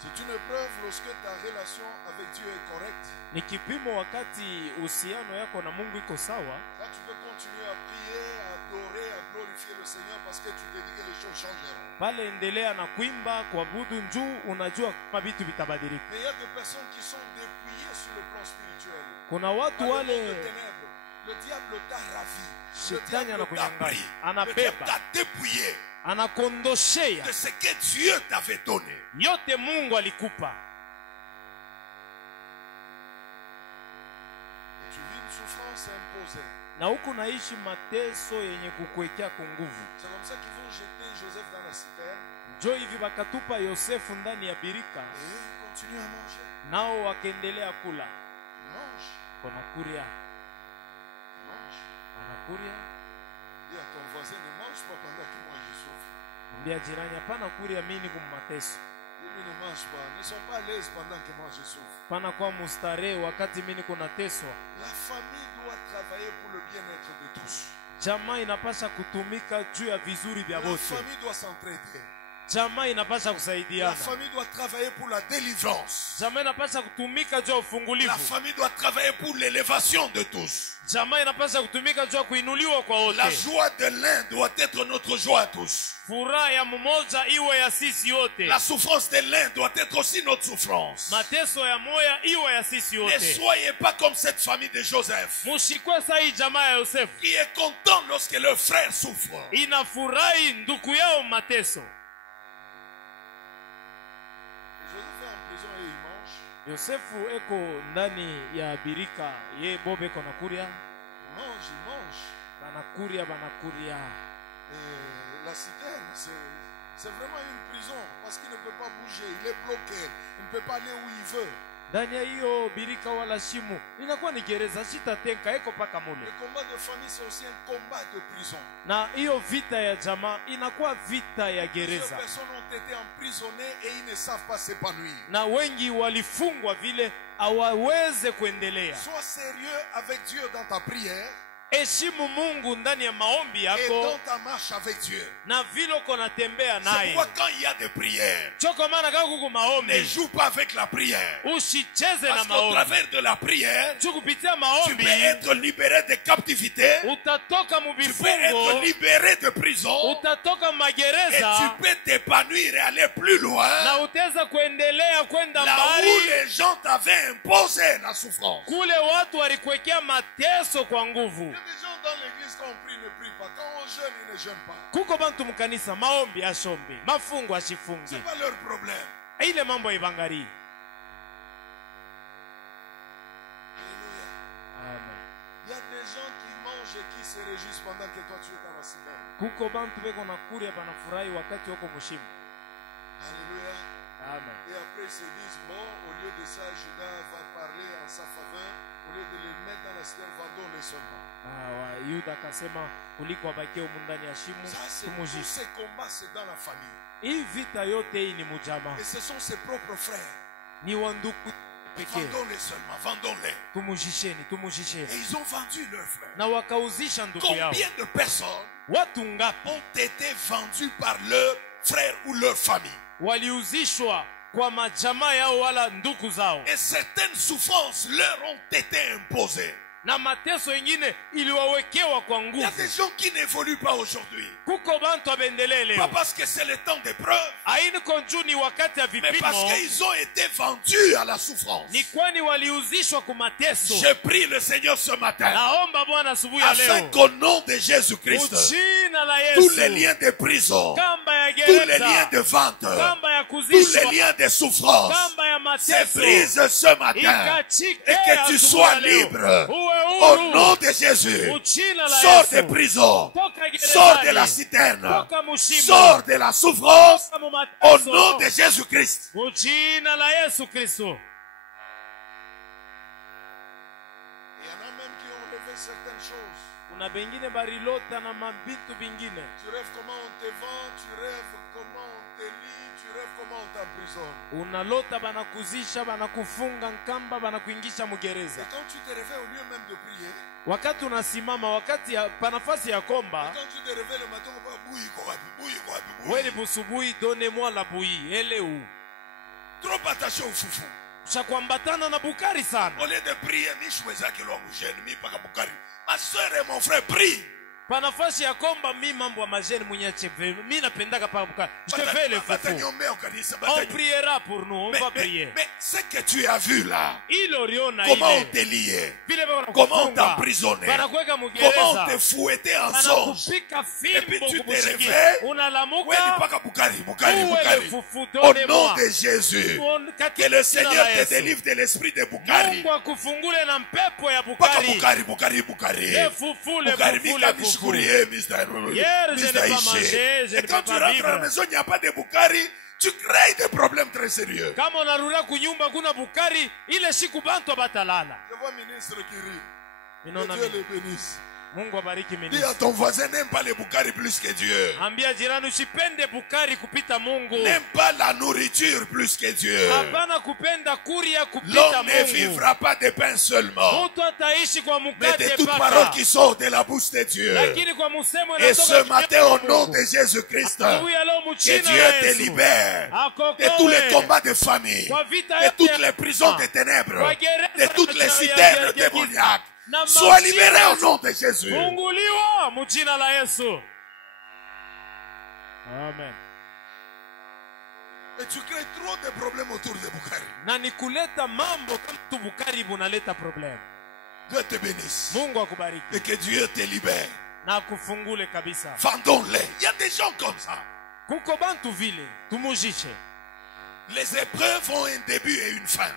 C'est une épreuve lorsque ta relation avec Dieu est correcte. Ni kipimo wakati uhusiano yako na Mungu iko sawa. Là, tu peux continuer à prier, à adorer, à glorifier le Seigneur parce que tu te dis que les choses changeront. Pale endelea na kuimba, kuabudu, njuu unajua kama vitu vitabadilika. Mais il y a des personnes qui sont dépouillées sur le plan spirituel. Kuna Par watu le monde de wale ténèbres. Le diable t'a ravi. Le shetani diable t'a anakunyang'anya, pris. Le diable anabeba, t'a dépouillé anakondoshea de ce que Dieu t'avait donné. yote Mungu alikupa, Et tu vis une souffrance imposée. na huku naishi mateso yenye kukuwekea kunguvu. C'est comme ça qu'ils vont jeter Joseph dans la citerne. Njo hivi wakatupa Yosefu ndani ya birika, Et il continue à manger. nao wakaendelea kula. Il mange. Konakuria, Il mange. anakuria. Dis à ton voisin, ne mange pas pendant que moi je souffre. Mbia jirani, hapana kuria mini kummateso, Lui ne mange pas. Ne sont pas à l'aise pendant que moi je souffre. pana kwa mustarehe wakati mini kunateswa. La famille doit travailler pour le bien-être de tous. Jamaa inapasha kutumika juu ya vizuri vya La wote. famille doit s'entraider. Jamaa inapasha La kusaidiana. famille doit travailler pour la délivrance. Jamaa inapasha kutumika juu ya La ufungulivu. famille doit travailler pour l'élévation de tous. Jamaa inapasha kutumika juu ya kuinuliwa kwa wote. La joie de l'un doit être notre joie à tous. Furaha ya mmoja iwe ya sisi wote. La souffrance de l'un doit être aussi notre souffrance. Mateso ya moya iwe ya sisi Ne wote. soyez pas comme cette famille de Joseph, Mushikwe sahi jamaa ya Yosefu qui est content lorsque leur frère souffre. inafurahi ndugu yao mateso. Joseph est en prison et il mange. Yosefu eko ndani ya birika, ye bobe kona kuria, Il mange. banakuria. Et la citerne, c'est vraiment une prison parce qu'il ne peut pas bouger. Il est bloqué. Il ne peut pas aller où il veut. Ndani ya hiyo birika wala shimu inakuwa ni gereza, shitatenka eko paka mule. Le combat de famille, c'est aussi un combat de prison. Na hiyo vita ya jamaa inakuwa vita ya Plusieurs gereza, personnes ont été emprisonnées et ils ne savent pas s'épanouir. na wengi walifungwa vile hawaweze kuendelea. Sois sérieux avec Dieu dans ta prière Heshimu Mungu ndani ya maombi et dans yako ta marche avec Dieu. na vile uko natembea C'est naye. pourquoi quand il y a des prières, Choko maana kama kuko ne maombi joue pas avec la prière. usicheze na Parce qu'au maombi. travers de la prière, Juu kupitia tu maombi peux être libéré de captivité, utatoka tu peux être mubifungo, libéré de prison, utatoka et tu magereza peux t'épanouir et aller plus loin, na utaweza kuendelea kwenda là où mbali les gens t'avaient imposé la souffrance. kule watu walikuwekea mateso kwa nguvu. Il y a des gens dans l'église, quand on prie, ne prie pas. Quand on jeûne, ils ne jeûnent pas. Kuko bantu mkanisa maombi ashombi, mafungo ashifungi, Ce n'est pas leur problème. ile mambo ibangarii. Alléluia. Amen. Il y a des gens qui mangent et qui se réjouissent pendant que toi tu es dans la citerne. Kuko bantu beko na kuria banafurahi wakati wako mushimu. Alléluia. Amen. Amen. Et après, ils se disent, bon, au lieu de ça, Judas va parler en sa faveur. Au lieu de les mettre dans la citerne, vendons-les seulement. Yuda akasema kuliko wabakie humu ndani ya shimo Ça, c'est tous tumujishe. ces combats, c'est dans la famille. Hii vita yote hii ni mujama, Et ce sont ses propres frères. ni wanduku pekee. Vendons-les seulement, vendons-les. Tumujisheni, tumujisheni. Et ils ont vendu leurs frères. Na wakauzisha ndugu yao. Combien de personnes Watu ngapi ont été vendus par leurs frères ou leur famille? waliuzishwa kwa majamaa yao wala ndugu zao, Et certaines souffrances leur ont été imposées. na mateso ingine iliwawekewa kwa Il y a nguvu. des gens qui n'évoluent pas aujourd'hui. Kuko bantu abendelee Pas leo, parce que c'est le temps d'épreuve, hainiko juu ni wakati ya mais parce vipimo, qu'ils ont été vendus à la souffrance. ni kwani waliuzishwa kwa mateso. Je prie le Seigneur ce matin, Naomba Bwana asubuhi ya afin leo, qu'au nom de Jésus-Christ, jina la tous les Yesu, liens de prison, kamba ya tous les liens gereza, de vente, kamba ya tous les kuzishwa, liens de souffrance, kamba ya se mateso brisent ce matin. ikachike Et que tu asubuhi sois ya leo. libre. Uwe Au huru. nom de Jésus, Jina la sors Yesu. des prisons, Toka sors de la gerezani, citerne, toka mushimo, sors de la souffrance, toka mu au mateso. nom de Jésus-Christ. Jina la Yesu Kristo. Il y en a même qui ont rêvé certaines choses. Kuna bengine barilota na mabitu bingine. Tu rêves comment on te vend, tu rêves comment on te lie, tu rêves comment on t'emprisonne. Unalota banakuzisha, banakufunga nkamba, banakuingisha Et mugereza. quand tu te réveilles, au lieu même de prier, Wakati unasimama, wakati ya panafasi ya et komba, quand tu te réveilles le matin, on va bouillir, quoi, bouillir, quoi, weni bouillir. busubuhi, donnez-moi la bouillie, eleu. Trop attaché au foufou. Chakuambatana na bukari sana. Au lieu de prier, mi choisis que l'on gêne, mi pas bukari. Ma soeur et mon frère prient. Panafasi ya komba, mi mambo ya majeni munyache ve. Mi napendaka pa bukari. Je te fais le fufu. On priera pour nous, on va prier. Mais ce que tu as vu là, Ilo riona comment on ile. te liait, Vile bana comment on kufunga. t'emprisonnait, Banakuweka comment mugereza. on te fouettait en songe. Banakupika Et puis fimbo tu te kukushiki. réveilles. Ouais, Unalamuka. pas Bukari, Bukari, Uwe Bukari. le fufu, Au donnez-moi. nom de Jésus, que le Seigneur te délivre de l'esprit de Bukari. Mungu akufungule na mpepo ya Pas bukari. Bukari, Bukari, Bukari. Le fufu, le Bukari, fufu, Mika, le fufu. Mishkourie, Mr. Hier, je n'ai pas Ishe. mangé, je Et ne quand peux tu pas rentres à la vivre. maison, il n'y a pas de Bukari, tu crées des problèmes très sérieux. Kama unarudia kunyumba kuna bukari, ile siku bantu batalala. Je vois ministre qui rit. Ninaona Que Dieu mimi. les bénisse. Mungu abariki Dis à ministre. ton voisin, n'aime pas les Bukari plus que Dieu. Ambia jirani usipende bukari kupita Mungu. N'aime pas la nourriture plus que Dieu. Hapana kupenda kuria kupita L'homme ne Mungu. vivra pas de pain seulement, Mtu ataishi kwa mais mkate de toute paka. parole qui sort de la bouche de Dieu. Lakini kwa musemo Et inatoka ce kinywa matin, cha au nom Mungu. de Jésus-Christ, Asubuhi ya leo que mchina Dieu ya te Yesu. libère Akokoe. de tous les combats de famille, Kwa vita de yote toutes ya les prisons vita. de ténèbres, Kwa gereza de toutes les ya citernes giza. démoniaques. Na Sois mashine libéré au nom de Jésus. funguliwa mjina la Yesu. Amen. Et tu crées trop de problèmes autour de Bukari. Na ni kuleta mambo kama tu bukari bunaleta problem. Dieu te bénisse. Mungu akubariki Et que Dieu te libère. na akufungule kabisa. Vendons-les. Il y a des gens comme ça. Kuko bantu vile tumujishe. Les épreuves ont un début et une fin.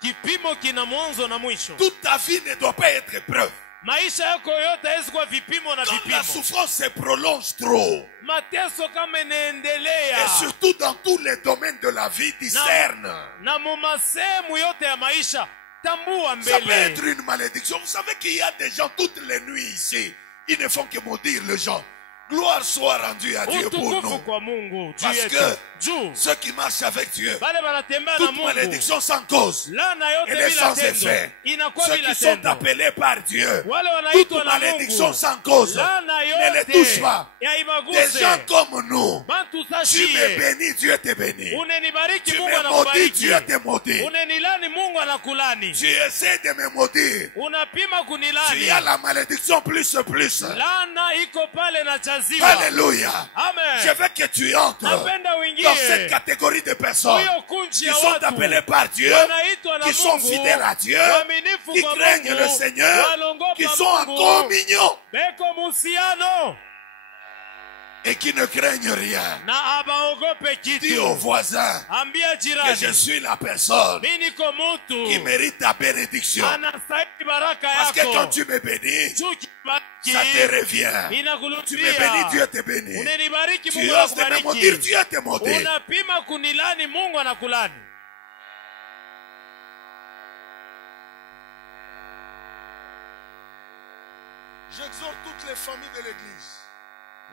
Kipimo kina mwanzo na mwisho. Toute ta vie ne doit pas être épreuve. Maisha yako yote haiwezi kuwa vipimo na Quand la vipimo. souffrance se prolonge trop, Mateso kama et inaendelea surtout dans tous les domaines de la vie, discerne. na mumasehemu yote ya maisha, tambua Ça peut mbele. être une malédiction. Vous savez qu'il y a des gens toutes les nuits ici. Ils ne font que maudire les gens. Gloire soit rendue à Dieu pour Utukufu nous. kwa Mungu juu Parce yetu. que Juu ceux qui marchent avec Dieu, bale banatembea na toute Mungu, malédiction sans cause, lana yote elle est bila sans tendo effet. inakuwa Ceux bila qui sont tendo. appelés par Dieu, Wale toute wanaitwa na malédiction Mungu, sans cause, lana ne les yote touche pas. Des yaibaguse. gens comme nous, Bantu tu me sashie, bénis, Dieu te bénit. unenibariki Tu Mungu me maudis, anakubariki, Dieu te maudit. unenilani Mungu anakulani, Tu essaies de me maudire. unapima Tu kunilani, as la malédiction plus. lana iko pale na chaziwa. Alléluia. Amen. Je veux que tu entres Napenda dans cette uingie catégorie de personnes huyo kunji qui ya sont watu appelés par Dieu, wanaitwa na qui sont Mungu, fidèles à Dieu, waaminifu qui kwa craignent Mungu, le Seigneur, wanaogopa qui sont en Mungu, communion. beko muhusiano. et qui ne craignent rien. na abaogope Dis au kitu. voisin Ambia que jirani, je suis la personne mimi niko mtu qui mérite ta bénédiction. anastahili baraka Parce que quand yako. tu me bénis, Chuki ça te revient. Tu me bénis, Dieu te bénit. unanibariki, Tu Mungu oses de me maudire, anakubariki. Dieu te maudit. Unapima kunilani, Mungu anakulani. J'exhorte toutes les familles de l'église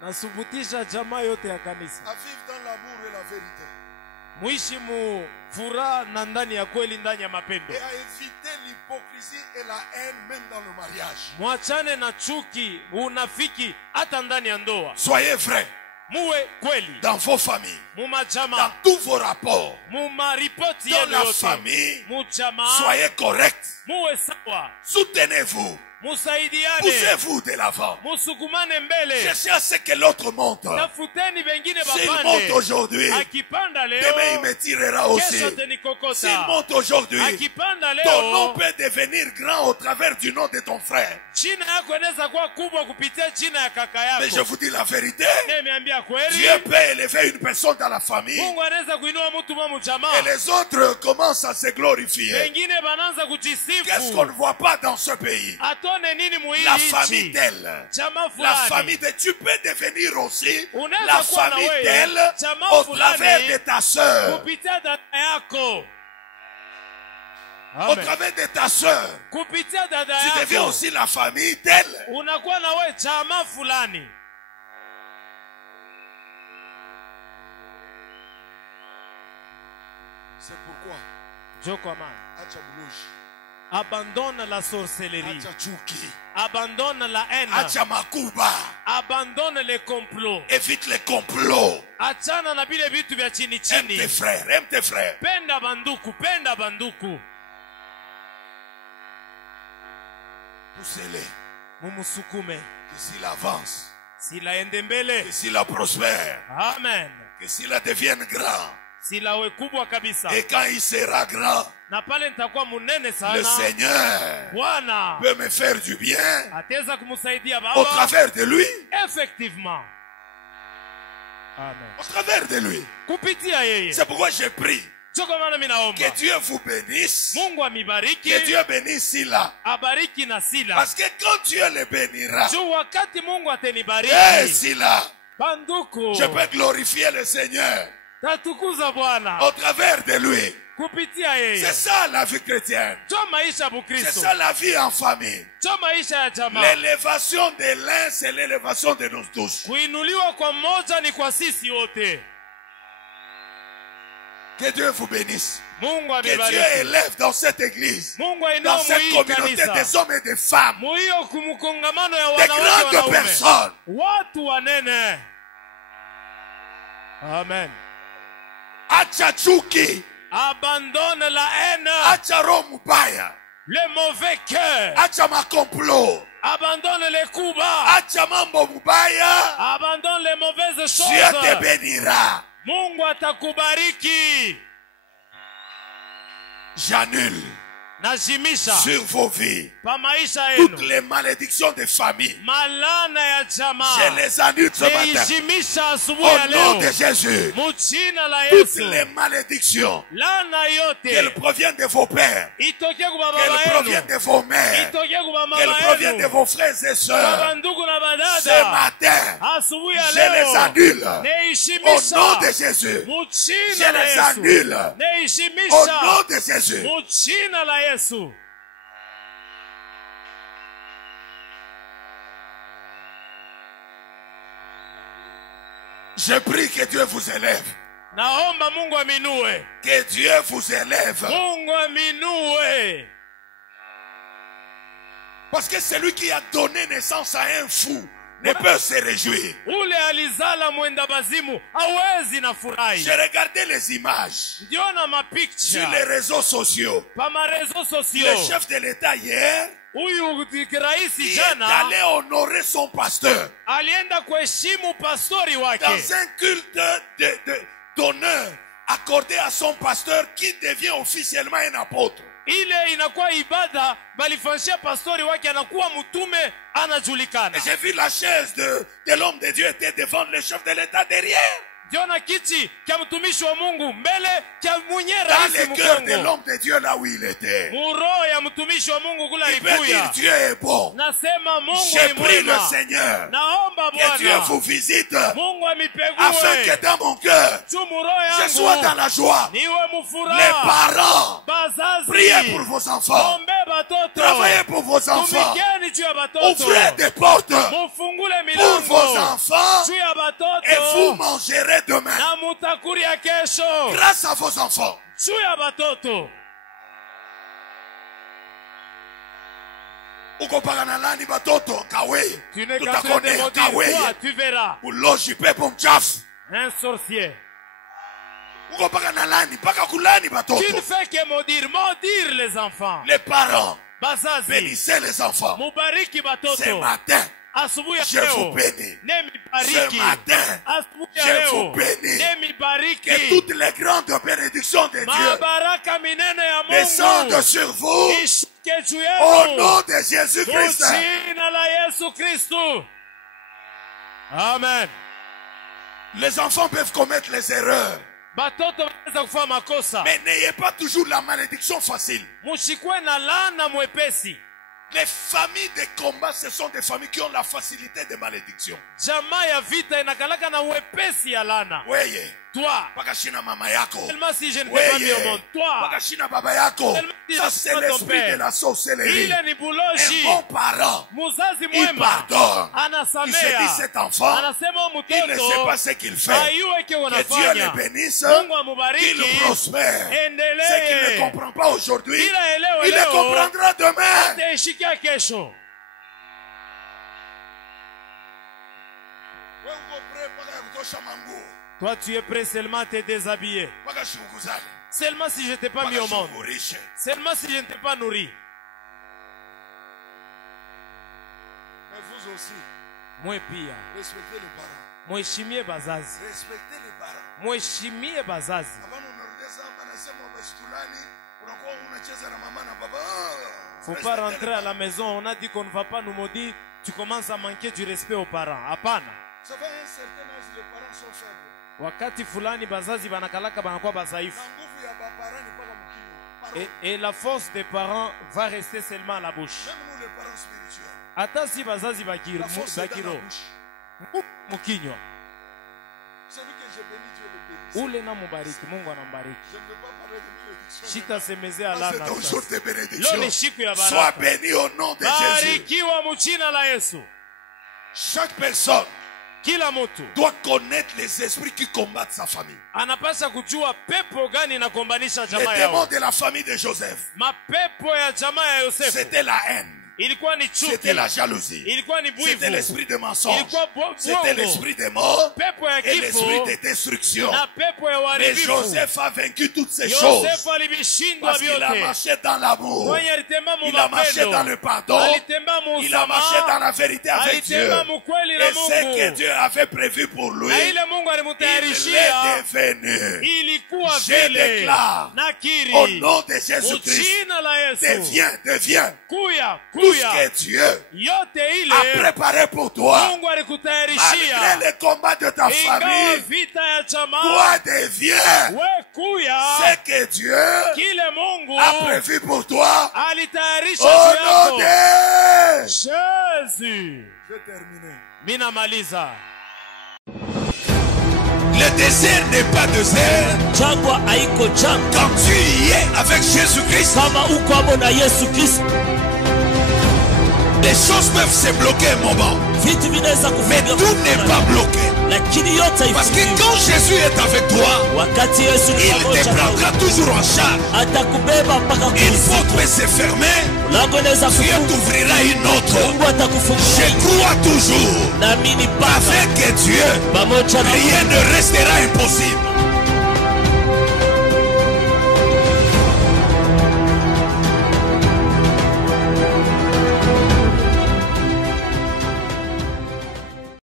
Nasubutisha jamaa yote ya kanisa à vivre dans l'amour et la vérité muishi mu furaha na ndani ya kweli, ndani ya mapendo. et à éviter l'hypocrisie et la haine même dans le mariage. Mwachane na chuki, unafiki hata ndani ya ndoa. Soyez vrais Muwe kweli dans vos familles, mu dans majama, tous vos rapports. mu maripoti Dans yenu la yote, famille, mu jamaa, soyez corrects. muwe sawa, Soutenez-vous. musaidiane, Poussez-vous de l'avant. musukumane mbele. Cherchez à ce que l'autre monte. Tafuteni wengine S'il monte bapande. aujourd'hui, Akipanda demain il leo, me tirera aussi. kesho S'il tenikokota. monte aujourd'hui, Akipanda ton nom leo, peut devenir grand au travers du nom de ton frère. jina yako inaweza kuwa kubwa kupitia jina ya kaka Mais je yako. vous dis la vérité, Nimeambia kweli, Dieu peut élever une personne dans la famille Mungu anaweza kuinua mtu mwa et mjamaa. les autres commencent à se glorifier. Wengine banaanza Qu'est-ce qu'on ne kujisifu. voit pas dans ce pays? Atone nini La muhili famille nchi? telle. Jamaa La famille fulani. de tu peux devenir aussi Unaweza la kuwa na famille wewe, telle jamaa au fulani, travers de ta sœur. Kupitia dada yako. Au Amen. travers de ta sœur. Kupitia dada Tu deviens yako. aussi la famille telle. Unakuwa na wewe jamaa fulani. C'est pourquoi Joko man. acha buloji, Abandonne la sorcellerie. acha chuki, Abandonne la haine. Acha makuba. Abandonne les complots. Évite les complots. Achana na bile vitu vya chini Aime chini. tes frères. Aime tes frères. Penda banduku, penda banduku. Poussez-les. Mumusukume. Que s'il avance. Sila ende mbele. Que s'il prospère. Amen. Que s'il devienne grand. Sila we kubwa kabisa. Et quand il sera grand, Na pale nitakuwa munene le sana. Seigneur Bwana peut me faire du bien ataweza kumsaidia au baba. travers de lui. Effectivement. Amen. Au travers de lui. Kupitia yeye. C'est pourquoi je prie Choko maana mimi naomba. que Dieu vous bénisse. Mungu amibariki. Que Dieu bénisse Sila. Abariki na Sila. Parce que quand Dieu le bénira, Juu wakati Mungu eh atanibariki. Sila, Banduku. je peux glorifier le Seigneur Tatukuza Bwana. au travers de lui. Kupitia C'est yeye. ça la vie chrétienne. Jo maisha ya C'est Bukristo. ça la vie en famille. Jo maisha ya jamaa. L'élévation de l'un, c'est l'élévation de nous tous. Kuinuliwa kwa mmoja ni kwa sisi wote. Que Dieu vous bénisse. Mungu Que Dieu amebariki. élève dans cette église, Mungu dans ainua cette muhii communauté kanisa. des hommes et des femmes, Muhiyo kumkongamano ya des wanawake grandes wanaume. personnes. Watu wanene. Amen. Acha chuki, Abandonne la haine. acha roho mbaya, Le mauvais cœur. acha makomplot, Abandonne les coups bas. acha mambo mbaya. Abandonne les mauvaises Dieu te choses. bénira. Mungu atakubariki. J'annule Najimisha sur vos vies pa maisha toutes yenu les malédictions des familles. malana ya Je jamaa. les annule ce matin. Neijimisha asubuhi Au ya nom leo. de Jésus. Mujina la Toutes Yesu. les malédictions, Lana qu'elles yote proviennent de vos pères, itoke kwa qu'elles baba proviennent yenu. de vos mères, Itoke kwa qu'elles mama proviennent de yenu. vos frères et Kwa sœurs. ndugu na Ce badada. matin, Asubuhi ya je les leo. annule. Au nom de Neijimisha. Jésus. Mujina Je la les Yesu. annule. Au nom Neijimisha. de Jésus. Mujina la Yesu. Je prie que Dieu vous élève. Naomba Mungu aminue. Que Dieu vous élève. Mungu aminue. Parce que celui qui a donné naissance à un fou ne peut se réjouir. Ule alizala mwenda bazimu hawezi na furahi. J'ai regardé les images Ndiona sur mapicture les réseaux sociaux. pa marezo Le sosio. chef de l'État hier Huyu raisi qui est jana allé honorer son pasteur alienda kuheshimu pastori wake dans un culte d'honneur accordé à son pasteur qui devient officiellement un apôtre. ile inakuwa ibada balifanyia pastori wake anakuwa mtume anajulikana. J'ai vu la chaise de l'homme de Dieu était devant le chef de l'État derrière. Diona kiti kia mtumishi wa Mungu mbele kia mwenye Dans rais le cœur de mkongo. l'homme de Dieu là où il était. Muro ya mtumishi wa Mungu kula Il peut dire ikuya. Dieu est bon. Nasema Mungu J'ai ni pris le mwema. Seigneur. Naomba Que Dieu Bwana. vous visite. Mungu amipegue. Afin que dans mon cœur, Tu muro je sois dans yangu. la joie. Niwe Les mufuraha. parents, Bazazi. priez pour vos enfants. Ombe batoto. Travaillez pour vos enfants. Tumikeni juu ya batoto. Ouvrez des portes Mufungule pour vos milango. enfants. Juu ya batoto. Et vous mangerez demain. Na mutakuri ya kesho. Grâce à vos enfants. Juu ya batoto. Ukopaka na lani batoto kawe. Tu n'es qu'en train de Tutakone maudire. kawe. Toi, tu verras. Uloji pepo mchafu. Un sorcier. Ukopaka na lani paka kulani Tu batoto. ne fais que maudire. Maudire les enfants. Les parents, Bazazi. bénissez les enfants. Mubariki Ce batoto. matin, Asubuhi ya je vous leo. bénis. Nemi Ce bariki. matin, Asubuhi ya je vous leo. bénis. Nemi bariki. Que toutes les grandes bénédictions de Dieu Mabaraka minene ya descendent Mungu. sur vous Ishuke juu au yenu. nom de Jésus-Christ. Jina la Yesu Kristo. Amen. Les enfants peuvent commettre les erreurs, Batoto wanaweza kufanya makosa. mais n'ayez pas toujours la malédiction facile. Mushikwe na laana mwepesi. Les familles de combat, ce sont des familles qui ont la facilité de malédiction. Jamaa ya vita inakalaka na wepesi ya laana. Weye, Toi, paka shina mama yako. tellement si je ne peux pas mieux au Weye, monde. Toi, paka shina baba yako. Ça c'est l'esprit de la sorcellerie. ile ni buloshi. Un bon parent, Muzazi il mwema pardonne. Il se anasamea. dit cet enfant, Anasema il ne sait mtoto pas ce qu'il fait. ayue ke Que Dieu unafanya. le bénisse, Mungu qu'il amubariki. prospère. Ce qu'il ne Endelee. comprend pas aujourd'hui, Ila elewe il le leo. comprendra demain. Ataishikia kesho. Toi, tu es prêt seulement à te déshabiller. Seulement si je ne t'ai pas mis au monde. Seulement si je ne t'ai pas nourri. Mais vous aussi, Moi pia. respectez les parents. Mheshimie bazazi. Respectez les parents. Mheshimie bazazi. Hapana unarudia anasema umeshitulani, unakuwa unacheza na mama na baba. Faut pas rentrer à la maison, on a dit qu'on ne va pas nous maudire. Tu commences à manquer du respect aux parents. Hapana. Ça fait un certain âge, les parents sont faibles. Wakati fulani bazazi banakalaka banakuwa bazaifu. Na nguvu ya baparani mpaka mkino. Et la force des parents va rester seulement à la bouche. Même nous les parents spirituels. Hata si bazazi La force est dans la bakiro. bouche. Mukinywa. Celui que j'ai béni, Dieu le bénit. Ule na mubariki, Mungu anambariki. Je ne veux pas parler de bénédiction. Shitasemezea C'est laana ton jour sasa. de bénédiction. Leo ni siku ya Sois baraka. béni au nom de Jésus. Barikiwa mchina la Yesu. Chaque personne Kila mtu doit connaître les esprits qui combattent sa famille. anapasha kujua pepo gani inakombanisha Les jamaa démons yao. de la famille de Joseph, Mapepo ya jamaa ya Yosefu c'était la haine, ilikuwa ni chuki, c'était la jalousie, ilikuwa ni c'était bwivu, l'esprit de mensonge, ilikuwa c'était bwongo, l'esprit de mort pepo ya et l'esprit kifo de destruction. na pepo ya Mais uharibifu. Joseph a vaincu toutes ces Yosefu choses alivishindwa parce qu'il a vyote. marché dans l'amour, Mwenye alitembea mu il a marché dans mapendo, le pardon, alitembea mu il a marché dans usamaha, la vérité avec Dieu. alitembea mu kweli na Et ce que Mungu. Dieu avait prévu pour lui, Na ile Mungu il alimutayarishia l'est devenu. ilikuwa Je vile. déclare Nakiri au nom de Jésus-Christ, jina la Yesu, deviens kuya tout ce kuya que Dieu yote a ile préparé pour toi. Mungu Malgré alikutayarishia. les combats de ta Ingawa famille, vita ya jamaa, toi deviens we kuya ce que Dieu kile Mungu a prévu pour toi. alitayarisha Au juu nom yako. de Jésus. Je vais terminer. Minamaliza. Le désert n'est pas désert jangwa haiko jangwa quand tu y es avec Jésus-Christ. kama uko hapo na Yesu Kristo. Les choses peuvent se bloquer un moment, Vitu vinaweza mais kufunga tout n'est pas bloqué. lakini yote Parce que haifungiwi. quand Jésus est avec toi, Wakati Yesu ni il te pamoja nawe, prendra toujours en charge. atakubeba mpaka Une kuzimu. porte peut se fermer, Lango inaweza Dieu kufunga, t'ouvrira une autre. Mungu atakufungulia. Je crois toujours Naamini mpaka avec Dieu, pamoja na rien ne restera impossible.